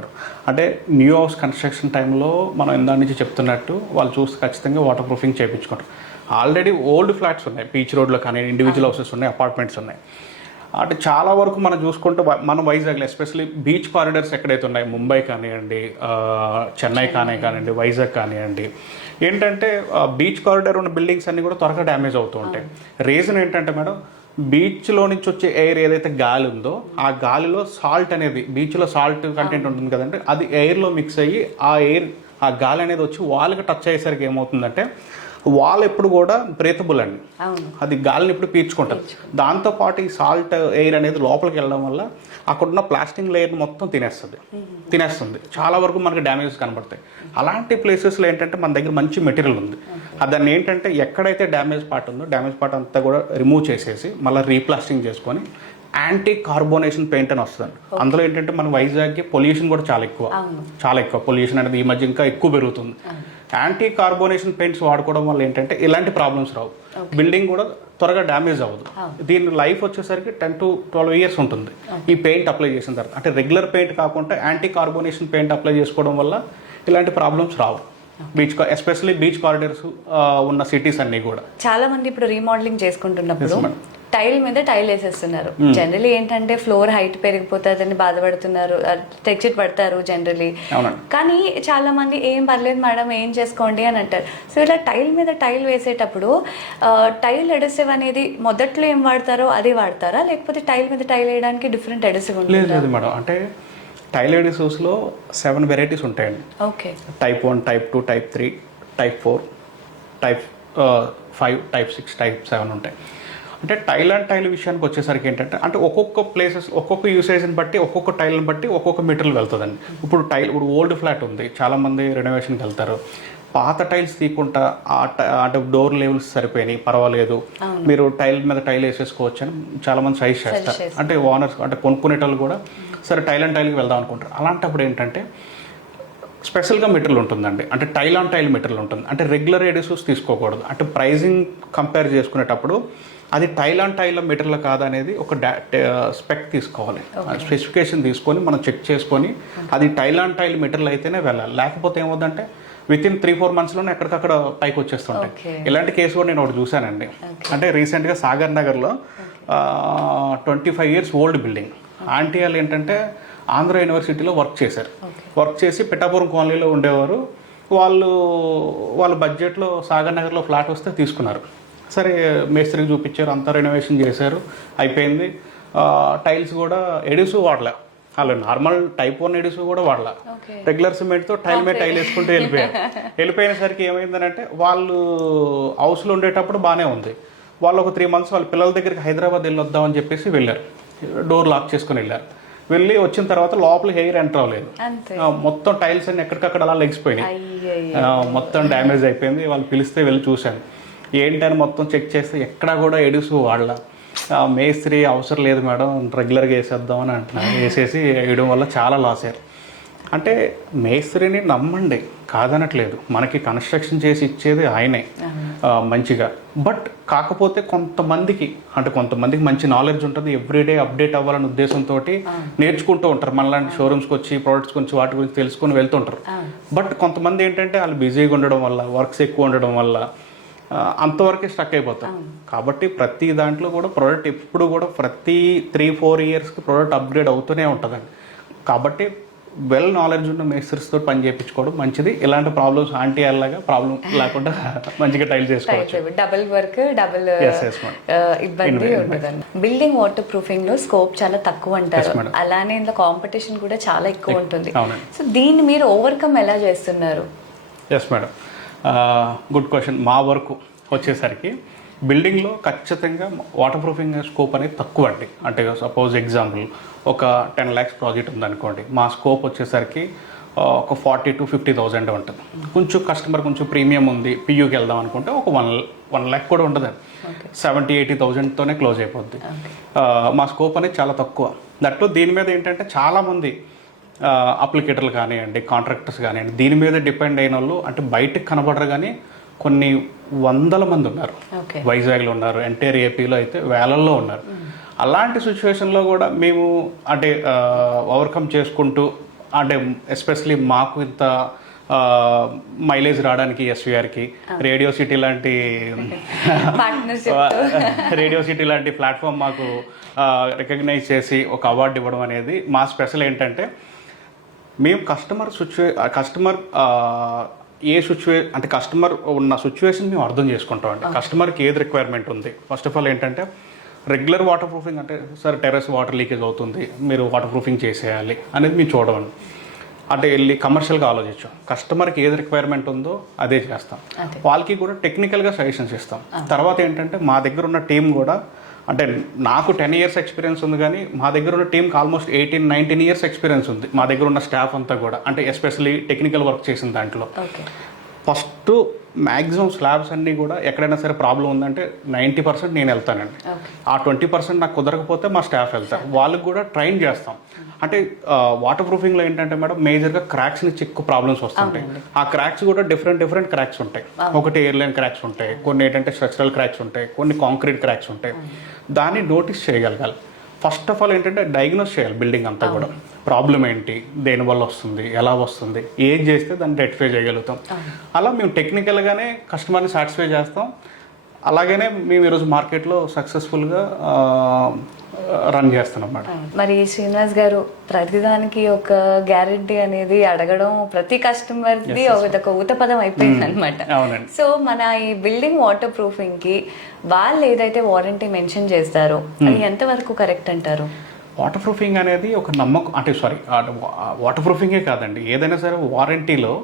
అంటే న్యూ హౌస్ కన్స్ట్రక్షన్ టైంలో మనం ఇందా నుంచి చెప్తున్నట్టు వాళ్ళు చూస్తే ఖచ్చితంగా వాటర్ ప్రూఫింగ్ చేయించుకుంటారు. ఆల్రెడీ ఓల్డ్ ఫ్లాట్స్ ఉన్నాయి, బీచ్ రోడ్లో కానీ ఇండివిజువల్ హౌసెస్ ఉన్నాయి, అపార్ట్మెంట్స్ ఉన్నాయి. అంటే చాలా వరకు మనం చూసుకుంటే మన వైజాగ్లో ఎస్పెషల్లీ బీచ్ కారిడార్స్ ఎక్కడైతే ఉన్నాయి, ముంబై కానివ్వండి, చెన్నై కానివ్వండి, వైజాగ్ కానివ్వండి, ఏంటంటే బీచ్ కారిడార్ ఉన్న బిల్డింగ్స్ అన్నీ కూడా త్వరగా డ్యామేజ్ అవుతూ ఉంటాయి. రీజన్ ఏంటంటే మేడం, బీచ్లో నుంచి వచ్చే ఎయిర్ ఏదైతే గాలి ఉందో ఆ గాలిలో సాల్ట్ అనేది, బీచ్లో సాల్ట్ కంటెంట్ ఉంటుంది కదంటే, అది ఎయిర్లో మిక్స్ అయ్యి ఆ గాలి అనేది వచ్చి వాళ్ళకి టచ్ అయ్యేసరికి ఏమవుతుందంటే వాల్ ఎప్పుడు కూడా బ్రేతబుల్ అండి, అది గాలిని ఇప్పుడు పీల్చుకుంటుంది. దాంతోపాటు ఈ సాల్ట్ ఎయిర్ అనేది లోపలికి వెళ్ళడం వల్ల అక్కడున్న ప్లాస్టిక్ లేయర్ మొత్తం తినేస్తుంది. చాలా వరకు మనకి డ్యామేజెస్ కనబడతాయి. అలాంటి ప్లేసెస్లో ఏంటంటే మన దగ్గర మంచి మెటీరియల్ ఉంది. దాన్ని ఏంటంటే ఎక్కడైతే డ్యామేజ్ పార్ట్ ఉందో డ్యామేజ్ పార్ట్ అంతా కూడా రిమూవ్ చేసేసి మళ్ళీ రీప్లాస్టింగ్ చేసుకొని యాంటీ కార్బోనేషన్ పెయింట్ అని వస్తుంది. అందులో ఏంటంటే మన వైజాగ్కి పొల్యూషన్ కూడా చాలా ఎక్కువ పొల్యూషన్ అనేది ఈ మధ్య ఇంకా ఎక్కువ పెరుగుతుంది. యాంటీ కార్బోనేషన్ పెయింట్స్ వాడుకోవడం వల్ల ఏంటంటే ఇలాంటి ప్రాబ్లమ్స్ రావు, బిల్డింగ్ కూడా త్వరగా డ్యామేజ్ అవ్వదు. దీని లైఫ్ వచ్చేసరికి 10 to 12 years ఉంటుంది ఈ పెయింట్ అప్లై చేసిన తర్వాత. అంటే రెగ్యులర్ పెయింట్ కాకుండా యాంటీ కార్బోనేషన్ పెయింట్ అప్లై చేసుకోవడం వల్ల ఇలాంటి ప్రాబ్లమ్స్ రావు. ఎస్పెషల్లీ బీచ్ కారిడార్స్ ఉన్న సిటీస్ అన్ని కూడా. చాలా మంది ఇప్పుడు రీమోడలింగ్ చేసుకుంటున్నప్పుడు టైల్ మీద టైల్ వేసేస్తున్నారు. జనరలీ ఏంటంటే ఫ్లోర్ హైట్ పెరిగిపోతుందని బాధపడుతున్నారు, టెక్స్చర్ పడతారు జనరలీ. కానీ చాలా మంది ఏం పర్లేదు మేడం ఏం చేసుకోండి అని అంటారు. సో ఇలా టైల్ మీద టైల్ వేసేటప్పుడు టైల్ ఎడసివ్ అనేది మొదట్లో ఏం వాడతారో అది వాడతారా, లేకపోతే టైల్ మీద టైల్ వేయడానికి డిఫరెంట్ ఎడసివ్ ఉంటుంది? లేదు మేడం, అంటే టైల్ ఎడిసివ్స్లో 7 వెరైటీస్ ఉంటాయండి. Okay. Type 1, Type 2, Type 3, Type 4, Type 5, Type 6, Type 7 ఉంటాయి. అంటే టైల్ విషయానికి వచ్చేసరికి ఏంటంటే, అంటే ఒక్కొక్క ప్లేసెస్ ఒక్కొక్క యూసేజ్ని బట్టి ఒక్కొక్క టైల్ని బట్టి ఒక్కొక్క మెటీరియల్ వెళ్తుందండి. ఇప్పుడు ఓల్డ్ ఫ్లాట్ ఉంది, చాలామంది రెనోవేషన్కి వెళ్తారు, పాత టైల్స్ తీయకుండా అంటే డోర్ లెవెల్స్ సరిపోయినాయి పర్వాలేదు, మీరు టైల్ మీద టైల్ వేసేసుకోవచ్చు అని చాలామంది సజెస్ట్ చేస్తారు. అంటే ఓనర్స్ అంటే కొనుక్కునేటోళ్ళు కూడా సరే టైల్కి వెళ్దాం అనుకుంటారు. అలాంటప్పుడు ఏంటంటే స్పెషల్గా మెటీరియల్ ఉంటుందండి, అంటే టైల్ మెటీరియల్ ఉంటుంది. అంటే రెగ్యులర్ ఎడిసివ్స్ తీసుకోకూడదు. అంటే ప్రైజింగ్ కంపేర్ చేసుకునేటప్పుడు అది టైల్ మెటీరియల్ కాదనేది ఒక స్పెక్ తీసుకోవాలి, స్పెసిఫికేషన్ తీసుకొని మనం చెక్ చేసుకొని అది టైల్ మెటీరియల్ అయితేనే వెళ్ళాలి. లేకపోతే ఏమవుతుందంటే వితిన్ 3-4 monthsలోనే ఎక్కడికక్కడ పైకి వచ్చేస్తుంటాయి. ఇలాంటి కేసు కూడా నేను ఒకటి చూశానండి. అంటే రీసెంట్గా సాగర్ నగర్లో 25 years ఓల్డ్ బిల్డింగ్, ఆంటీ వాళ్ళు ఏంటంటే ఆంధ్ర యూనివర్సిటీలో వర్క్ చేసి పిఠాపురం కాలనీలో ఉండేవారు. వాళ్ళ బడ్జెట్లో సాగర్ నగర్లో ఫ్లాట్ వస్తే తీసుకున్నారు. సరే మేస్త్రికి చూపించారు, అంతా రెనోవేషన్ చేశారు, అయిపోయింది. టైల్స్ కూడా ఎడిసివ్ వాడలే, వాళ్ళు నార్మల్ Type 1 ఎడిసివ్ కూడా వాడలే, రెగ్యులర్ సిమెంట్తో టైల్ మీద టైల్ వేసుకుంటూ వెళ్ళిపోయినసరికి ఏమైందంటే వాళ్ళు హౌస్లో ఉండేటప్పుడు బాగానే ఉంది. వాళ్ళు ఒక 3 months వాళ్ళ పిల్లల దగ్గరికి హైదరాబాద్ వెళ్ళొద్దామని చెప్పేసి వెళ్ళారు, డోర్ లాక్ చేసుకుని వెళ్ళి వచ్చిన తర్వాత లోపల హెయిర్ ఎంటర్ అవ్వలేదు, మొత్తం టైల్స్ అన్ని ఎక్కడికక్కడ అలా లెగిసిపోయినాయి, మొత్తం డ్యామేజ్ అయిపోయింది. వాళ్ళు పిలిస్తే వెళ్ళి చూశాను, ఏంటని మొత్తం చెక్ చేస్తే ఎక్కడా కూడా ఎడిసివ్ వాడలా. మేస్త్రి అవసరం లేదు మేడం రెగ్యులర్గా వేసేద్దామని అంటున్నారు, వేసేసి వేయడం వల్ల చాలా లాస్ అయ్యారు. అంటే మేస్త్రిని నమ్మండి, కాదనట్లేదు, మనకి కన్స్ట్రక్షన్ చేసి ఇచ్చేది ఆయనే మంచిగా. బట్ కాకపోతే కొంతమందికి మంచి నాలెడ్జ్ ఉంటుంది, ఎవ్రీడే అప్డేట్ అవ్వాలనే ఉద్దేశంతో నేర్చుకుంటూ ఉంటారు, మనలాంటి షోరూమ్స్కి వచ్చి ప్రోడక్ట్స్ గురించి వాటి గురించి తెలుసుకొని వెళ్తుంటారు. బట్ కొంతమంది ఏంటంటే వాళ్ళు బిజీగా ఉండడం వల్ల, వర్క్స్ ఎక్కువ ఉండడం వల్ల అంతవరకే స్టక్ అయిపోతారు. కాబట్టి ప్రతి దాంట్లో కూడా ప్రోడక్ట్ ఎప్పుడు కూడా ప్రతి 3-4 yearsకి ప్రోడక్ట్ అప్గ్రేడ్ అవుతూనే ఉంటుందండి. కాబట్టి వెల్ నాలెడ్జ్ ఉన్న మేస్త్రిస్తో పని చేయించుకోవడం మంచిది. ఇలాంటి ప్రాబ్లమ్స్ ఆంటీ అలాగా ప్రాబ్లం లేకుండా మంచిగా టైల్ చేసుకోవచ్చు. డబుల్ వర్క్ డబుల్ ఇబ్బంది ఉండదండి. బిల్డింగ్ వాటర్ ప్రూఫింగ్ లో స్కోప్ చాలా తక్కువ అంటారు, అలానే ఇందులో కాంపిటీషన్ కూడా చాలా ఎక్కువ ఉంటుంది. సో దీన్ని మీరు ఓవర్కమ్ ఎలా చేస్తున్నారు? Yes madam, good question. మా వర్క్ వచ్చేసరికి బిల్డింగ్లో ఖచ్చితంగా వాటర్ ప్రూఫింగ్ స్కోప్ అనేది తక్కువ అండి. అంటే సపోజ్ ఎగ్జాంపుల్ ఒక 10 lakhs ప్రాజెక్ట్ ఉందనుకోండి, మా స్కోప్ వచ్చేసరికి ఒక 40 to 50,000 ఉంటుంది. కొంచెం కస్టమర్ కొంచెం ప్రీమియం ఉంది, పియూకి వెళ్దాం అనుకుంటే ఒక 1 lakh కూడా ఉండదండి. 70-80,000తోనే క్లోజ్ అయిపోద్ది. మా స్కోప్ అనేది చాలా తక్కువ. దట్లో దీని మీద ఏంటంటే చాలామంది అప్లికేటర్లు కానివ్వండి, కాంట్రాక్టర్స్ కానివ్వండి, దీని మీద డిపెండ్ అయిన వాళ్ళు అంటే బయటకు కనబడరు, కానీ కొన్ని వందల మంది ఉన్నారు. వైజాగ్లో ఉన్నారు, ఎంటైర్ ఏపీలో అయితే వేలల్లో ఉన్నారు. అలాంటి సిచ్యువేషన్లో కూడా మేము అంటే ఓవర్కమ్ చేసుకుంటూ, అంటే ఎస్పెషలీ మాకు ఇంత మైలేజ్ రావడానికి ఎస్వీఆర్కి రేడియో సిటీ లాంటి ప్లాట్ఫామ్ మాకు రికగ్నైజ్ చేసి ఒక అవార్డు ఇవ్వడం అనేది మా స్పెషల్. ఏంటంటే మేము కస్టమర్ అంటే కస్టమర్ ఉన్న సిచ్యువేషన్ మేము అర్థం చేసుకుంటామండి. కస్టమర్కి ఏది రిక్వైర్మెంట్ ఉంది, ఫస్ట్ ఆఫ్ ఆల్ ఏంటంటే రెగ్యులర్ వాటర్ ప్రూఫింగ్ అంటే సార్ టెర్రస్ వాటర్ లీకేజ్ అవుతుంది, మీరు వాటర్ ప్రూఫింగ్ చేసేయాలి అనేది మేము చూడమండి. అంటే వెళ్ళి కమర్షియల్గా ఆలోచించాం, కస్టమర్కి ఏది రిక్వైర్మెంట్ ఉందో అదే చేస్తాం. వాళ్ళకి కూడా టెక్నికల్గా సజెషన్స్ ఇస్తాం. తర్వాత ఏంటంటే మా దగ్గర ఉన్న టీం కూడా, అంటే నాకు 10 years ఎక్స్పీరియన్స్ ఉంది, కానీ మా దగ్గర ఉన్న టీంకి ఆల్మోస్ట్ 18-19 years ఎక్స్పీరియన్స్ ఉంది. మా దగ్గర ఉన్న స్టాఫ్ అంతా కూడా, అంటే ఎస్పెషల్లీ టెక్నికల్ వర్క్ చేసిన దాంట్లో ఫస్ట్ మ్యాక్సిమం స్లాబ్స్ అన్నీ కూడా ఎక్కడైనా సరే ప్రాబ్లం ఉందంటే 90% నేను వెళ్తానండి. ఆ 20% నాకు కుదరకపోతే మా స్టాఫ్ వెళ్తారు. వాళ్ళకి కూడా ట్రైన్ చేస్తాం. అంటే వాటర్ ప్రూఫింగ్లో ఏంటంటే మేడం మేజర్గా క్రాక్స్ నుంచి ఎక్కువ ప్రాబ్లమ్స్ వస్తుంటాయి. ఆ క్రాక్స్ కూడా డిఫరెంట్ క్రాక్స్ ఉంటాయి. ఒకటి ఎయిర్లైన్ క్రాక్స్ ఉంటాయి, కొన్ని ఏంటంటే స్ట్రక్చరల్ క్రాక్స్ ఉంటాయి, కొన్ని కాంక్రీట్ క్రాక్స్ ఉంటాయి. దాన్ని నోటీస్ చేయగలగాలి. ఫస్ట్ ఆఫ్ ఆల్ ఏంటంటే డయాగ్నోస్ చేయాలి బిల్డింగ్ అంతా కూడా, ప్రాబ్లం ఏంటి, దేనివల్ల వస్తుంది, ఎలా వస్తుంది, ఏం చేస్తే దాన్ని రెక్టిఫై చేయగలుగుతాం. అలా మేము టెక్నికల్గానే కస్టమర్ని సాటిస్ఫై చేస్తాం. అలాగనే మేము ఈరోజు మార్కెట్లో సక్సెస్ఫుల్గా రన్ చేస్తున్నాం మేడం. మరి శ్రీనివాస్ గారు, ప్రతిదానికి ఒక గ్యారెంటీ అనేది అడగడం ప్రతి కస్టమర్ది ఒక ఊత పదం అయిపోయింది అనమాట. సో మన ఈ బిల్డింగ్ వాటర్ ప్రూఫింగ్ కి వాళ్ళు ఏదైతే వారంటీ మెన్షన్ చేస్తారో అది ఎంతవరకు కరెక్ట్ అంటారు? వాటర్ ప్రూఫింగ్ అనేది ఒక నమ్మకం, అంటే వాటర్ ప్రూఫింగే కాదండి, ఏదైనా సరే వారంటీలో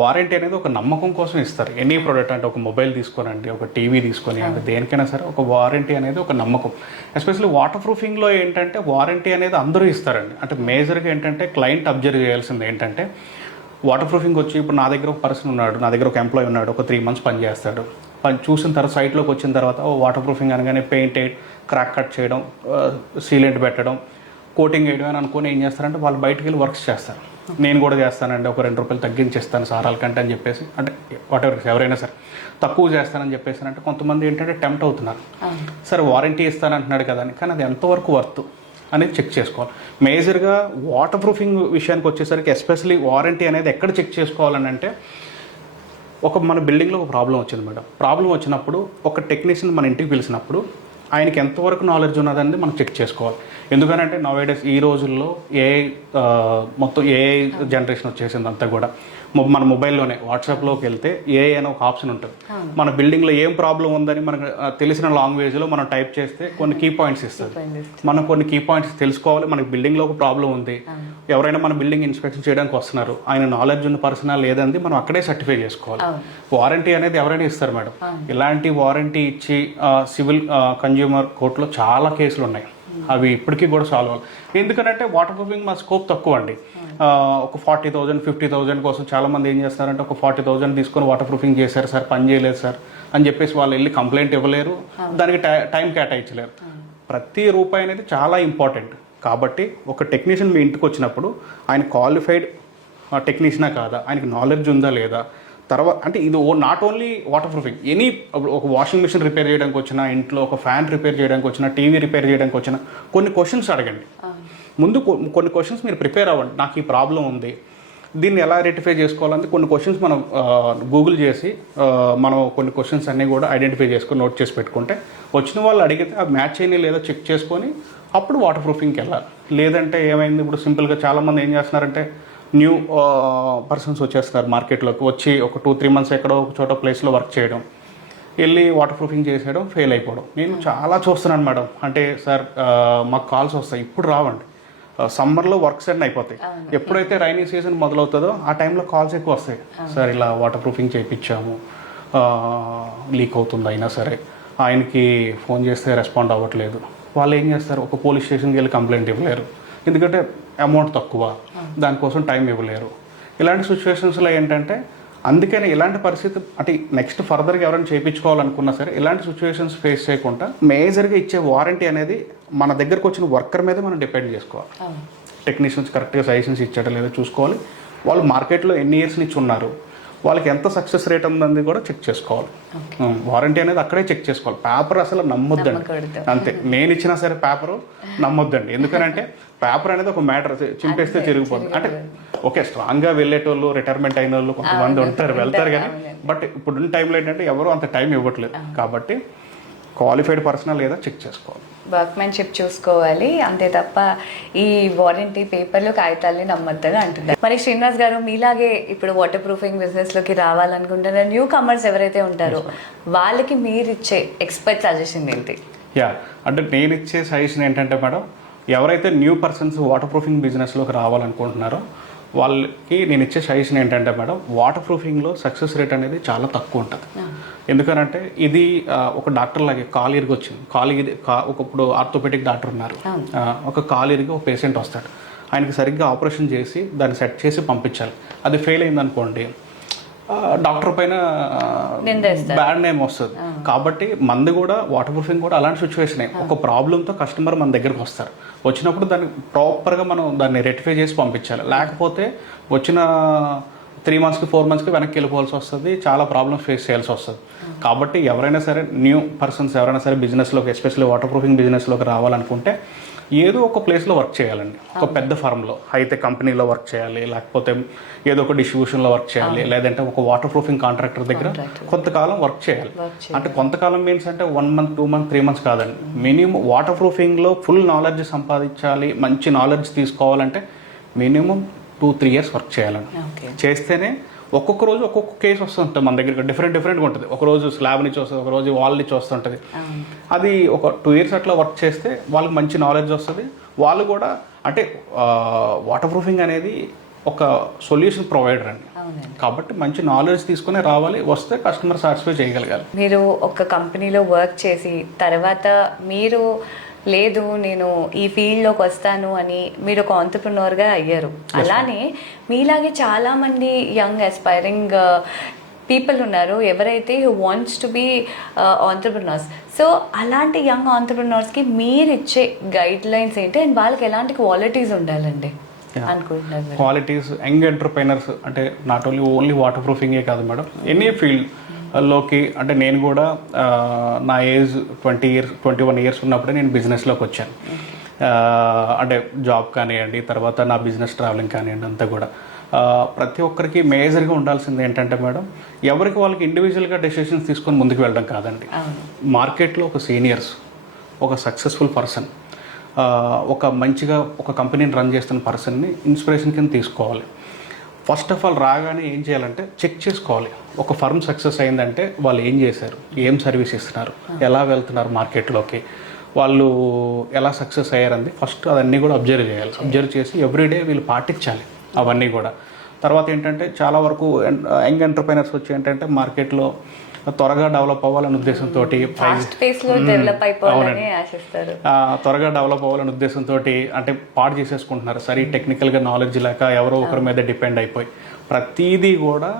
వారంటీ అనేది ఒక నమ్మకం కోసం ఇస్తారు. ఎనీ ప్రోడక్ట్, అంటే ఒక మొబైల్ తీసుకోనండి, ఒక టీవీ తీసుకొని, అంటే దేనికైనా సరే ఒక వారంటీ అనేది ఒక నమ్మకం. ఎస్పెషల్లీ వాటర్ ప్రూఫింగ్లో ఏంటంటే వారంటీ అనేది అందరూ ఇస్తారండి. అంటే మేజర్గా ఏంటంటే క్లయింట్ అబ్జర్వ్ చేయాల్సింది ఏంటంటే, వాటర్ ప్రూఫింగ్ వచ్చి ఇప్పుడు నా దగ్గర ఒక పర్సన్ ఉన్నాడు, నా దగ్గర ఒక ఎంప్లాయీ ఉన్నాడు, ఒక 3 months పని చేస్తాడు. పని చూసిన తర్వాత సైట్లోకి వచ్చిన తర్వాత వాటర్ ప్రూఫింగ్ అనగానే పెయింట్ క్రాక్ కట్ చేయడం, సీలెంట్ పెట్టడం, కోటింగ్ వేయడం అని అనుకుని ఏం చేస్తారంటే వాళ్ళు బయటకు వెళ్ళి వర్క్స్ చేస్తారు. నేను కూడా చేస్తానండి, ఒక 2 రూపాయలు తగ్గించేస్తాను సారాల కంటే అని చెప్పేసి, అంటే ఎవరైనా సరే తక్కువ చేస్తానని చెప్పేసి అంటే కొంతమంది ఏంటంటే టెంప్ట్ అవుతున్నారు. సరే వారంటీ ఇస్తానంటున్నాడు కదా అని, కానీ అది ఎంతవరకు వర్త్ అనేది చెక్ చేసుకోవాలి. మేజర్గా వాటర్ ప్రూఫింగ్ విషయానికి వచ్చేసరికి ఎస్పెషల్లీ వారంటీ అనేది ఎక్కడ చెక్ చేసుకోవాలని అంటే, మన బిల్డింగ్లో ఒక ప్రాబ్లం వచ్చింది మేడం. ప్రాబ్లం వచ్చినప్పుడు ఒక టెక్నీషియన్ మన ఇంటికి పిలిచినప్పుడు ఆయనకి ఎంతవరకు నాలెడ్జ్ ఉన్నదని మనం చెక్ చేసుకోవాలి. ఎందుకనంటే నౌడేస్ ఈ రోజుల్లో మొత్తం ఏఐ జనరేషన్ వచ్చేసింది అంతా కూడా. మన మొబైల్లోనే వాట్సాప్లోకి వెళ్తే ఏఐ అనే ఒక ఆప్షన్ ఉంటుంది. మన బిల్డింగ్లో ఏం ప్రాబ్లం ఉందని మనకు తెలిసిన లాంగ్వేజ్లో మనం టైప్ చేస్తే కొన్ని కీ పాయింట్స్ ఇస్తుంది. మనం కొన్ని కీ పాయింట్స్ తెలుసుకోవాలి. మనకి బిల్డింగ్లో ఒక ప్రాబ్లం ఉంది, ఎవరైనా మన బిల్డింగ్ ఇన్స్పెక్షన్ చేయడానికి వస్తున్నారు, ఆయన నాలెడ్జ్ ఉన్న పర్సనల్ లేదండి, మనం అక్కడే సర్టిఫై చేసుకోవాలి. వారంటీ అనేది ఎవరైనా ఇస్తారు మేడం. ఇలాంటి వారంటీ ఇచ్చి సివిల్ కన్జ్యూమర్ కోర్టులో చాలా కేసులు ఉన్నాయి. అవి ఇప్పటికీ కూడా సాల్వ్ అవ్వాలి. ఎందుకంటే వాటర్ ప్రూఫింగ్ మా స్కోప్ తక్కువ అండి. ఒక 40,000 50,000 కోసం చాలామంది ఏం చేస్తారంటే ఒక 40,000 తీసుకొని వాటర్ ప్రూఫింగ్ చేశారు సార్, పని చేయలేదు సార్ అని చెప్పేసి వాళ్ళు వెళ్ళి కంప్లైంట్ ఇవ్వలేరు, దానికి టైం కేటాయించలేరు. ప్రతి రూపాయి అనేది చాలా ఇంపార్టెంట్. కాబట్టి ఒక టెక్నీషియన్ మీ ఇంటికి వచ్చినప్పుడు ఆయన క్వాలిఫైడ్ టెక్నీషియనా కాదా, ఆయనకి నాలెడ్జ్ ఉందా లేదా, తర్వాత అంటే ఇది not only water proofing, any ఒక వాషింగ్ మిషన్ రిపేర్ చేయడానికి వచ్చినా, ఇంట్లో ఒక ఫ్యాన్ రిపేర్ చేయడానికి వచ్చినా, టీవీ రిపేర్ చేయడానికి వచ్చినా కొన్ని క్వశ్చన్స్ అడగండి. ముందు కొన్ని క్వశ్చన్స్ మీరు ప్రిపేర్ అవ్వండి. నాకు ఈ ప్రాబ్లం ఉంది, దీన్ని ఎలా రెక్టిఫై చేసుకోవాలని కొన్ని క్వశ్చన్స్ మనం గూగుల్ చేసి మనం కొన్ని క్వశ్చన్స్ అన్నీ కూడా ఐడెంటిఫై చేసుకొని నోట్ చేసి పెట్టుకుంటే వచ్చిన వాళ్ళు అడిగితే ఆ మ్యాచ్ అయినా లేదా చెక్ చేసుకొని అప్పుడు వాటర్ ప్రూఫింగ్కి వెళ్ళాలి. లేదంటే ఏమైంది, ఇప్పుడు సింపుల్గా చాలామంది ఏం చేస్తున్నారంటే న్యూ పర్సన్స్ వచ్చేస్తున్నారు మార్కెట్లోకి, వచ్చి ఒక 2-3 months ఎక్కడో ఒక చోట ప్లేస్లో వర్క్ చేయడం, వెళ్ళి వాటర్ ప్రూఫింగ్ చేసేయడం, ఫెయిల్ అయిపోవడం. నేను చాలా చూస్తున్నాను మేడం. అంటే సార్ మాకు కాల్స్ వస్తాయి, ఇప్పుడు రావండి, సమ్మర్లో వర్క్స్ అన్నీ అయిపోతాయి. ఎప్పుడైతే రైనీ సీజన్ మొదలవుతుందో ఆ టైంలో కాల్స్ ఎక్కువ వస్తాయి. సార్ ఇలా వాటర్ ప్రూఫింగ్ చేయించాము, లీక్ అవుతుంది అయినా సరే, ఆయనకి ఫోన్ చేస్తే రెస్పాండ్ అవ్వట్లేదు. వాళ్ళు ఏం చేస్తారు, ఒక పోలీస్ స్టేషన్కి వెళ్ళి కంప్లైంట్ ఇవ్వలేరు, ఎందుకంటే అమౌంట్ తక్కువ, దానికోసం టైం ఇవ్వలేరు. ఇలాంటి సిచ్యువేషన్స్లో ఏంటంటే అందుకని ఇలాంటి పరిస్థితి అంటే నెక్స్ట్ ఫర్దర్గా ఎవరైనా చేయించుకోవాలనుకున్నా సరే ఇలాంటి సిచ్యువేషన్స్ ఫేస్ చేయకుండా మేజర్గా ఇచ్చే వారంటీ అనేది మన దగ్గరకు వచ్చిన వర్కర్ మీద మనం డిపెండ్ చేసుకోవాలి. టెక్నీషియన్స్ కరెక్ట్గా సజెషన్స్ ఇచ్చాడో లేదో చూసుకోవాలి. వాళ్ళు మార్కెట్లో ఎన్ని ఇయర్స్ నుంచి ఉన్నారు, వాళ్ళకి ఎంత సక్సెస్ రేట్ ఉందని కూడా చెక్ చేసుకోవాలి. వారంటీ అనేది అక్కడే చెక్ చేసుకోవాలి. పేపర్ అసలు నమ్మొద్దండి, అంతే. నేను ఇచ్చినా సరే పేపరు నమ్మొద్దండి. ఎందుకనంటే పేపర్ అనేది ఒక మ్యాటర్, చింపేస్తే తిరిగిపోతుంది. అంటే ఓకే, స్ట్రాంగ్గా వెళ్ళేటోళ్ళు, రిటైర్మెంట్ అయిన వాళ్ళు కొంతమంది వెళ్తారు కానీ బట్ ఇప్పుడున్న టైంలో ఏంటంటే ఎవరు అంత టైం ఇవ్వట్లేదు. కాబట్టి క్వాలిఫైడ్ పర్సనల్ లేదా చెక్ చేసుకోవాలి, వర్క్మెన్షిప్ చూసుకోవాలి, అంతే తప్ప ఈ వారంటీ పేపర్లు కాగితాలని నమ్మద్దని అంటున్నారు. మరి శ్రీనివాస్ గారు, మీలాగే ఇప్పుడు వాటర్ ప్రూఫింగ్ బిజినెస్లోకి రావాలనుకుంటున్న న్యూ కమర్స్ ఎవరైతే ఉంటారో వాళ్ళకి మీరు ఇచ్చే ఎక్స్పర్ట్ సజెషన్ ఏంటి? అంటే నేను ఇచ్చే సజెషన్ ఏంటంటే మేడం, ఎవరైతే న్యూ పర్సన్స్ వాటర్ ప్రూఫింగ్ బిజినెస్లోకి రావాలనుకుంటున్నారో వాళ్ళకి నేను ఇచ్చే సజెషన్ ఏంటంటే మేడం, వాటర్ ప్రూఫింగ్లో సక్సెస్ రేట్ అనేది చాలా తక్కువ ఉంటుంది. ఎందుకనంటే ఇది ఒక డాక్టర్ లాగే కాలు ఇరిగి వచ్చింది, ఇప్పుడు ఆర్థోపెడిక్ డాక్టర్ ఉన్నారు, ఒక కాలు ఇరిగి ఒక పేషెంట్ వస్తాడు, ఆయనకి సరిగ్గా ఆపరేషన్ చేసి దాన్ని సెట్ చేసి పంపించాలి. అది ఫెయిల్ అయిందనుకోండి, డాక్టర్ పైన బ్యాడ్ నేమ్ వస్తుంది. కాబట్టి మంది కూడా వాటర్ ప్రూఫింగ్ కూడా అలాంటి సిచ్యువేషనే. ఒక ప్రాబ్లంతో కస్టమర్ మన దగ్గరకు వస్తారు, వచ్చినప్పుడు దాన్ని ప్రాపర్గా మనం దాన్ని రెక్టిఫై చేసి పంపించాలి. లేకపోతే వచ్చిన 3 monthsకి 4 monthsకి వెనక్కి వెళ్ళిపోవాల్సి వస్తుంది, చాలా ప్రాబ్లమ్స్ ఫేస్ చేయాల్సి వస్తుంది. కాబట్టి ఎవరైనా సరే న్యూ పర్సన్స్ ఎవరైనా సరే బిజినెస్లోకి, ఎస్పెషల్లీ వాటర్ ప్రూఫింగ్ బిజినెస్లోకి రావాలనుకుంటే ఏదో ఒక ప్లేస్లో వర్క్ చేయాలండి. ఒక పెద్ద ఫర్మ్లో అయితే కంపెనీలో వర్క్ చేయాలి, లేకపోతే ఏదో ఒక డిస్ట్రిబ్యూషన్లో వర్క్ చేయాలి, లేదంటే ఒక వాటర్ ప్రూఫింగ్ కాంట్రాక్టర్ దగ్గర కొంతకాలం వర్క్ చేయాలి. అంటే కొంతకాలం మీన్స్ అంటే 1 month 2 months 3 months కాదండి. మినిమం వాటర్ ప్రూఫింగ్లో ఫుల్ నాలెడ్జ్ సంపాదించాలి, మంచి నాలెడ్జ్ తీసుకోవాలంటే మినిమం 2-3 years వర్క్ చేయాలండి. చేస్తేనే ఒక్కొక్క రోజు ఒక్కొక్క కేసు వస్తుంటుంది మన దగ్గర, డిఫరెంట్గా ఉంటుంది. ఒకరోజు స్లాబ్ నుంచి వస్తుంది, ఒకరోజు వాల్ నుంచి వస్తుంటుంది. అది ఒక 2 years అట్లా వర్క్ చేస్తే వాళ్ళకి మంచి నాలెడ్జ్ వస్తుంది. వాళ్ళు కూడా అంటే వాటర్ ప్రూఫింగ్ అనేది ఒక సొల్యూషన్ ప్రొవైడర్ అండి. కాబట్టి మంచి నాలెడ్జ్ తీసుకునే రావాలి, వస్తే కస్టమర్ సాటిస్ఫై చేయగలగాలి. మీరు ఒక కంపెనీలో వర్క్ చేసి తర్వాత మీరు లేదు నేను ఈ ఫీల్డ్లోకి వస్తాను అని మీరు ఒక ఆంటర్ప్రెన్యూర్గా అయ్యారు. అలానే మీలాగే చాలామంది యంగ్ అస్పైరింగ్ పీపుల్ ఉన్నారు ఎవరైతే who wants to be entrepreneurs. So అలాంటి యంగ్ ఆంటర్ప్రెన్యూర్స్కి మీరు ఇచ్చే గైడ్ లైన్స్ ఏంటి అండ్ వాళ్ళకి ఎలాంటి క్వాలిటీస్ ఉండాలండి అనుకుంటున్నారు? క్వాలిటీస్, యంగ్ ఎంటర్ప్రైనర్స్ అంటే నాట్ ఓన్లీ వాటర్ ప్రూఫింగే కాదు మేడం, ఎనీ ఫీల్డ్ లోకి. అంటే నేను కూడా నా ఏజ్ 21 years ఉన్నప్పుడే నేను బిజినెస్లోకి వచ్చాను. అంటే జాబ్ కానివ్వండి, తర్వాత నా బిజినెస్ ట్రావెలింగ్ కానివ్వండి, అంతా కూడా ప్రతి ఒక్కరికి మేజర్గా ఉండాల్సింది ఏంటంటే మేడం, ఎవరికి వాళ్ళకి ఇండివిజువల్గా డెసిషన్స్ తీసుకొని ముందుకు వెళ్ళడం కాదండి. మార్కెట్లో ఒక సీనియర్స్, ఒక సక్సెస్ఫుల్ పర్సన్, ఒక మంచిగా ఒక కంపెనీని రన్ చేస్తున్న పర్సన్ని ఇన్స్పిరేషన్ కింద తీసుకోవాలి. ఫస్ట్ ఆఫ్ ఆల్ రాగానే ఏం చేయాలంటే చెక్ చేసుకోవాలి. ఒక ఫర్మ్ సక్సెస్ అయిందంటే వాళ్ళు ఏం చేశారు, ఏం సర్వీస్ ఇస్తున్నారు, ఎలా వెళ్తున్నారు మార్కెట్లోకి, వాళ్ళు ఎలా సక్సెస్ అయ్యారంది ఫస్ట్ అదన్నీ కూడా అబ్జర్వ్ చేయాలి. అబ్జర్వ్ చేసి ఎవ్రీడే వీళ్ళు పాటించాలి అవన్నీ కూడా. తర్వాత ఏంటంటే చాలా వరకు యంగ్ ఎంటర్ప్రైనర్స్ వచ్చి ఏంటంటే మార్కెట్లో త్వరగా డెవలప్ అవ్వాలనే ఉద్దేశంతో త్వరగా డెవలప్ అవ్వాలనే ఉద్దేశంతో అంటే పాడు చేసేసుకుంటున్నారు. సరే టెక్నికల్గా నాలెడ్జ్ లేక ఎవరో ఒకరి మీద డిపెండ్ అయిపోయి ప్రతిదీ కూడా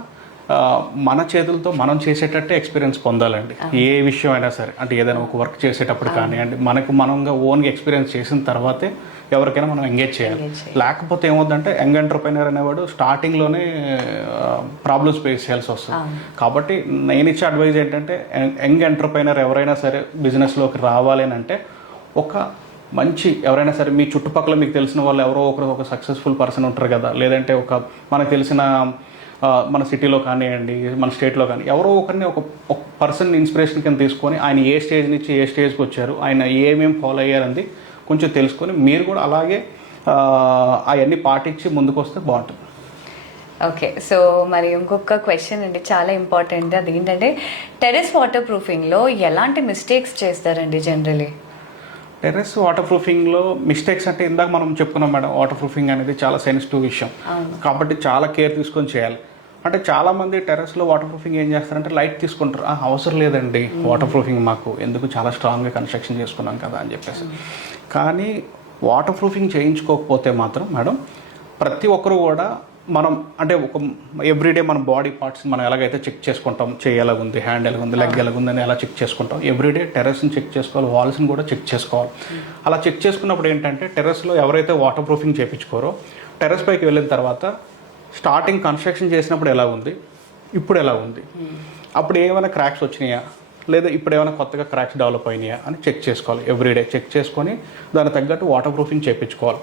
మన చేతులతో మనం చేసేటట్టే ఎక్స్పీరియన్స్ పొందాలండి. ఏ విషయం అయినా సరే, అంటే ఏదైనా ఒక వర్క్ చేసేటప్పుడు కానివ్వండి, మనంగా ఓన్గా ఎక్స్పీరియన్స్ చేసిన తర్వాతే ఎవరికైనా మనం ఎంగేజ్ చేయాలి. లేకపోతే ఏమవుతుందంటే యంగ్ ఎంటర్ప్రైనర్ అనేవాడు స్టార్టింగ్లోనే ప్రాబ్లమ్స్ ఫేస్ చేయాల్సి వస్తుంది. కాబట్టి నేను ఇచ్చే అడ్వైజ్ ఏంటంటే యంగ్ ఎంటర్ప్రైనర్ ఎవరైనా సరే బిజినెస్లోకి రావాలి అని అంటే ఒక మంచి ఎవరైనా సరే మీ చుట్టుపక్కల మీకు తెలిసిన వాళ్ళు ఎవరో ఒకరు ఒక సక్సెస్ఫుల్ పర్సన్ ఉంటారు కదా, లేదంటే ఒక మనకు తెలిసిన మన సిటీలో కానివ్వండి, మన స్టేట్లో కానీ ఎవరో ఒకరిని ఒక పర్సన్ ఇన్స్పిరేషన్ కింద తీసుకొని ఆయన ఏ స్టేజ్ నుంచి ఏ స్టేజ్కి వచ్చారు, ఆయన ఏమేమి ఫాలో అయ్యారంది కొంచెం తెలుసుకొని మీరు కూడా అలాగే అవన్నీ పాటించి ముందుకు వస్తే బాగుంటుంది. ఓకే, సో మరి ఇంకొక క్వశ్చన్ అండి, చాలా ఇంపార్టెంట్. అది ఏంటంటే టెర్రస్ వాటర్ ప్రూఫింగ్లో ఎలాంటి మిస్టేక్స్ చేస్తారండి జనరలీ? టెర్రస్ వాటర్ ప్రూఫింగ్లో మిస్టేక్స్ అంటే ఇందాక మనం చెప్పుకున్నాం మేడం, వాటర్ ప్రూఫింగ్ అనేది చాలా సెన్సిటివ్ విషయం కాబట్టి చాలా కేర్ తీసుకొని చేయాలి. అంటే చాలామంది టెర్రస్లో వాటర్ ప్రూఫింగ్ ఏం చేస్తారంటే లైట్ తీసుకుంటారు, అవసరం లేదండి వాటర్ ప్రూఫింగ్ మాకు ఎందుకు, చాలా స్ట్రాంగ్గా కన్స్ట్రక్షన్ చేసుకున్నాం కదా అని చెప్పేసి. కానీ వాటర్ ప్రూఫింగ్ చేయించుకోకపోతే మాత్రం మేడం ప్రతి ఒక్కరు కూడా మనం అంటే ఒక ఎవ్రీడే మన బాడీ పార్ట్స్ మనం ఎలాగైతే చెక్ చేసుకుంటాం, చేయి ఎలాగుంది, హ్యాండ్ ఎలాగుంది, లెగ్ ఎలాగుంది అని ఎలా చెక్ చేసుకుంటాం, ఎవ్రీడే టెర్రస్ని చెక్ చేసుకోవాలి, వాల్స్ని కూడా చెక్ చేసుకోవాలి. అలా చెక్ చేసుకున్నప్పుడు ఏంటంటే టెర్రస్లో ఎవరైతే వాటర్ ప్రూఫింగ్ చేయించుకోరో టెర్రస్ పైకి వెళ్ళిన తర్వాత స్టార్టింగ్ కన్స్ట్రక్షన్ చేసినప్పుడు ఎలా ఉంది, ఇప్పుడు ఎలా ఉంది, అప్పుడు ఏమైనా క్రాక్స్ వచ్చినాయా లేదా ఇప్పుడు ఏమైనా కొత్తగా క్రాక్స్ డెవలప్ అయినాయా అని చెక్ చేసుకోవాలి. ఎవ్రీడే చెక్ చేసుకొని దానికి తగ్గట్టు వాటర్ ప్రూఫింగ్ చేయించుకోవాలి.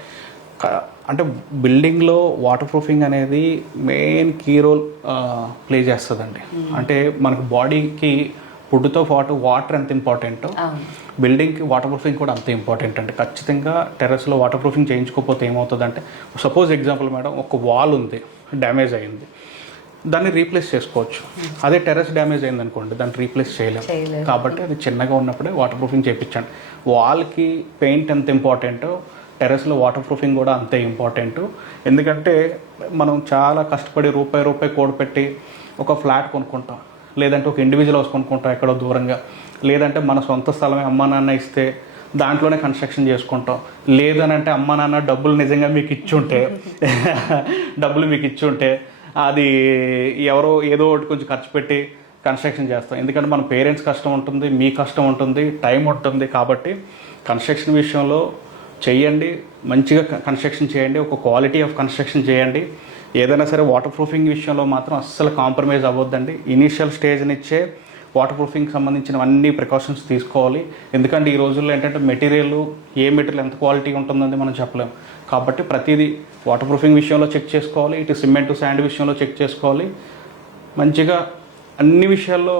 అంటే బిల్డింగ్లో వాటర్ ప్రూఫింగ్ అనేది మెయిన్ కీ రోల్ ప్లే చేస్తుందండి. అంటే మనకు బాడీకి ఫుడ్తో పాటు వాటర్ ఎంత ఇంపార్టెంటో బిల్డింగ్కి వాటర్ ప్రూఫింగ్ కూడా అంత ఇంపార్టెంట్ అండి. ఖచ్చితంగా టెర్రస్లో వాటర్ ప్రూఫింగ్ చేయించుకోకపోతే ఏమవుతుందంటే, సపోజ్ ఎగ్జాంపుల్ మేడం ఒక వాల్ ఉంది, డ్యామేజ్ అయింది, దాన్ని రీప్లేస్ చేసుకోవచ్చు. అదే టెర్రస్ డ్యామేజ్ అయింది అనుకోండి, దాన్ని రీప్లేస్ చేయలేము. కాబట్టి అది చిన్నగా ఉన్నప్పుడే వాటర్ ప్రూఫింగ్ చేయించండి. వాల్కి పెయింట్ ఎంత ఇంపార్టెంటో టెర్రస్లో వాటర్ ప్రూఫింగ్ కూడా అంతే ఇంపార్టెంట్. ఎందుకంటే మనం చాలా కష్టపడి రూపాయి కూడపెట్టి ఒక ఫ్లాట్ కొనుక్కుంటాం, లేదంటే ఒక ఇండివిజువల్ హౌస్ కొనుక్కుంటాం ఎక్కడో దూరంగా, లేదంటే మన సొంత స్థలమే అమ్మా నాన్న ఇస్తే దాంట్లోనే కన్స్ట్రక్షన్ చేసుకుంటాం. లేదనంటే అమ్మా నాన్న డబ్బులు నిజంగా మీకు ఇచ్చుంటే అది ఎవరో ఏదో ఒకటి కొంచెం ఖర్చు పెట్టి కన్స్ట్రక్షన్ చేస్తాం. ఎందుకంటే మన పేరెంట్స్ కష్టం ఉంటుంది, మీ కష్టం ఉంటుంది, టైం ఉంటుంది. కాబట్టి కన్స్ట్రక్షన్ విషయంలో చేయండి, మంచిగా కన్స్ట్రక్షన్ చేయండి, ఒక క్వాలిటీ ఆఫ్ కన్స్ట్రక్షన్ చేయండి. ఏదైనా సరే వాటర్ ప్రూఫింగ్ విషయంలో మాత్రం అస్సలు కాంప్రమైజ్ అవ్వద్దండి. ఇనీషియల్ స్టేజ్ నుంచే వాటర్ ప్రూఫింగ్ సంబంధించిన అన్ని ప్రికాషన్స్ తీసుకోవాలి. ఎందుకంటే ఈ రోజుల్లో ఏంటంటే ఏ మెటీరియల్ ఎంత క్వాలిటీ ఉంటుందని మనం చెప్పలేము. కాబట్టి ప్రతిదీ వాటర్ ప్రూఫింగ్ విషయంలో చెక్ చేసుకోవాలి, ఇటు సిమెంట్ శాండ్ విషయంలో చెక్ చేసుకోవాలి. మంచిగా అన్ని విషయాల్లో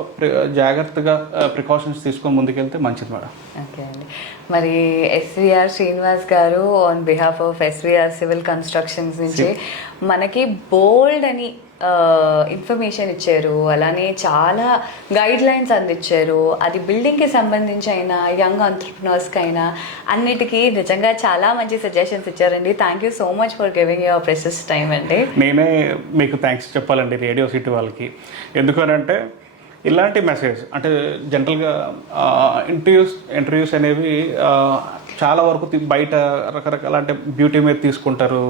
జాగ్రత్తగా ప్రికాషన్స్ తీసుకొని ముందుకెళ్తే మంచిది మేడం. ఓకే అండి. మరి ఎస్విఆర్ శ్రీనివాస్ గారు on behalf of SVR civil constructions నుంచి మనకి బోల్డ్ అని ఇన్ఫర్మేషన్ ఇచ్చారు, అలానే చాలా గైడ్ లైన్స్ అందించారు. అది బిల్డింగ్కి సంబంధించి అయినా యంగ్ ఎంటర్‌ప్రెన్యూర్స్కి అయినా అన్నిటికీ నిజంగా చాలా మంచి సజెషన్స్ ఇచ్చారండి. Thank you so much for giving your precious time అండి. నేనే మీకు థ్యాంక్స్ చెప్పాలండి రేడియో సిటీ వాళ్ళకి. ఎందుకనంటే ఇలాంటి మెసేజ్ అంటే జనరల్గా ఇంటర్వ్యూస్ అనేవి చాలా వరకు బయట రకరకాల అంటే బ్యూటీ మీద తీసుకుంటారు,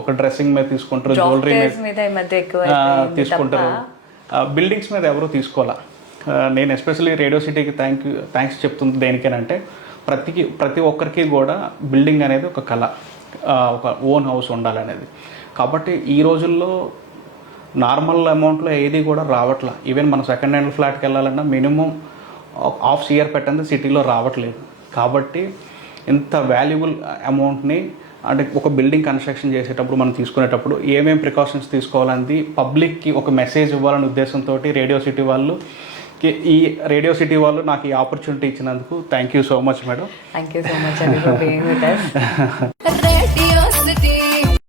ఒక డ్రెస్సింగ్ మీద తీసుకుంటారు, జ్యువెలరీ మీద తీసుకుంటారు, బిల్డింగ్స్ మీద ఎవరు తీసుకోవాలా. నేను ఎస్పెషల్లీ రేడియో సిటీకి థ్యాంక్స్ చెప్తుంది దేనికేనంటే ప్రతి ఒక్కరికి కూడా బిల్డింగ్ అనేది ఒక కళ, ఒక ఓన్ హౌస్ ఉండాలనేది. కాబట్టి ఈ రోజుల్లో నార్మల్ అమౌంట్లో ఏది కూడా రావట్లా. ఈవెన్ మనం సెకండ్ హ్యాండ్ ఫ్లాట్కి వెళ్ళాలన్నా మినిమం హాఫ్ సిఆర్ పెట్టండి సిటీలో రావట్లేదు. కాబట్టి ఇంత వాల్యుబుల్ అమౌంట్ని అంటే ఒక బిల్డింగ్ కన్స్ట్రక్షన్ చేసేటప్పుడు మనం తీసుకునేటప్పుడు ఏమేమి ప్రికాషన్స్ తీసుకోవాలని పబ్లిక్కి ఒక మెసేజ్ ఇవ్వాలనే ఉద్దేశంతో రేడియో సిటీ వాళ్ళు నాకు ఈ ఆపర్చునిటీ ఇచ్చినందుకు thank you so much madam. Thank you so much అండి ఫర్ బీయింగ్ విత్ us.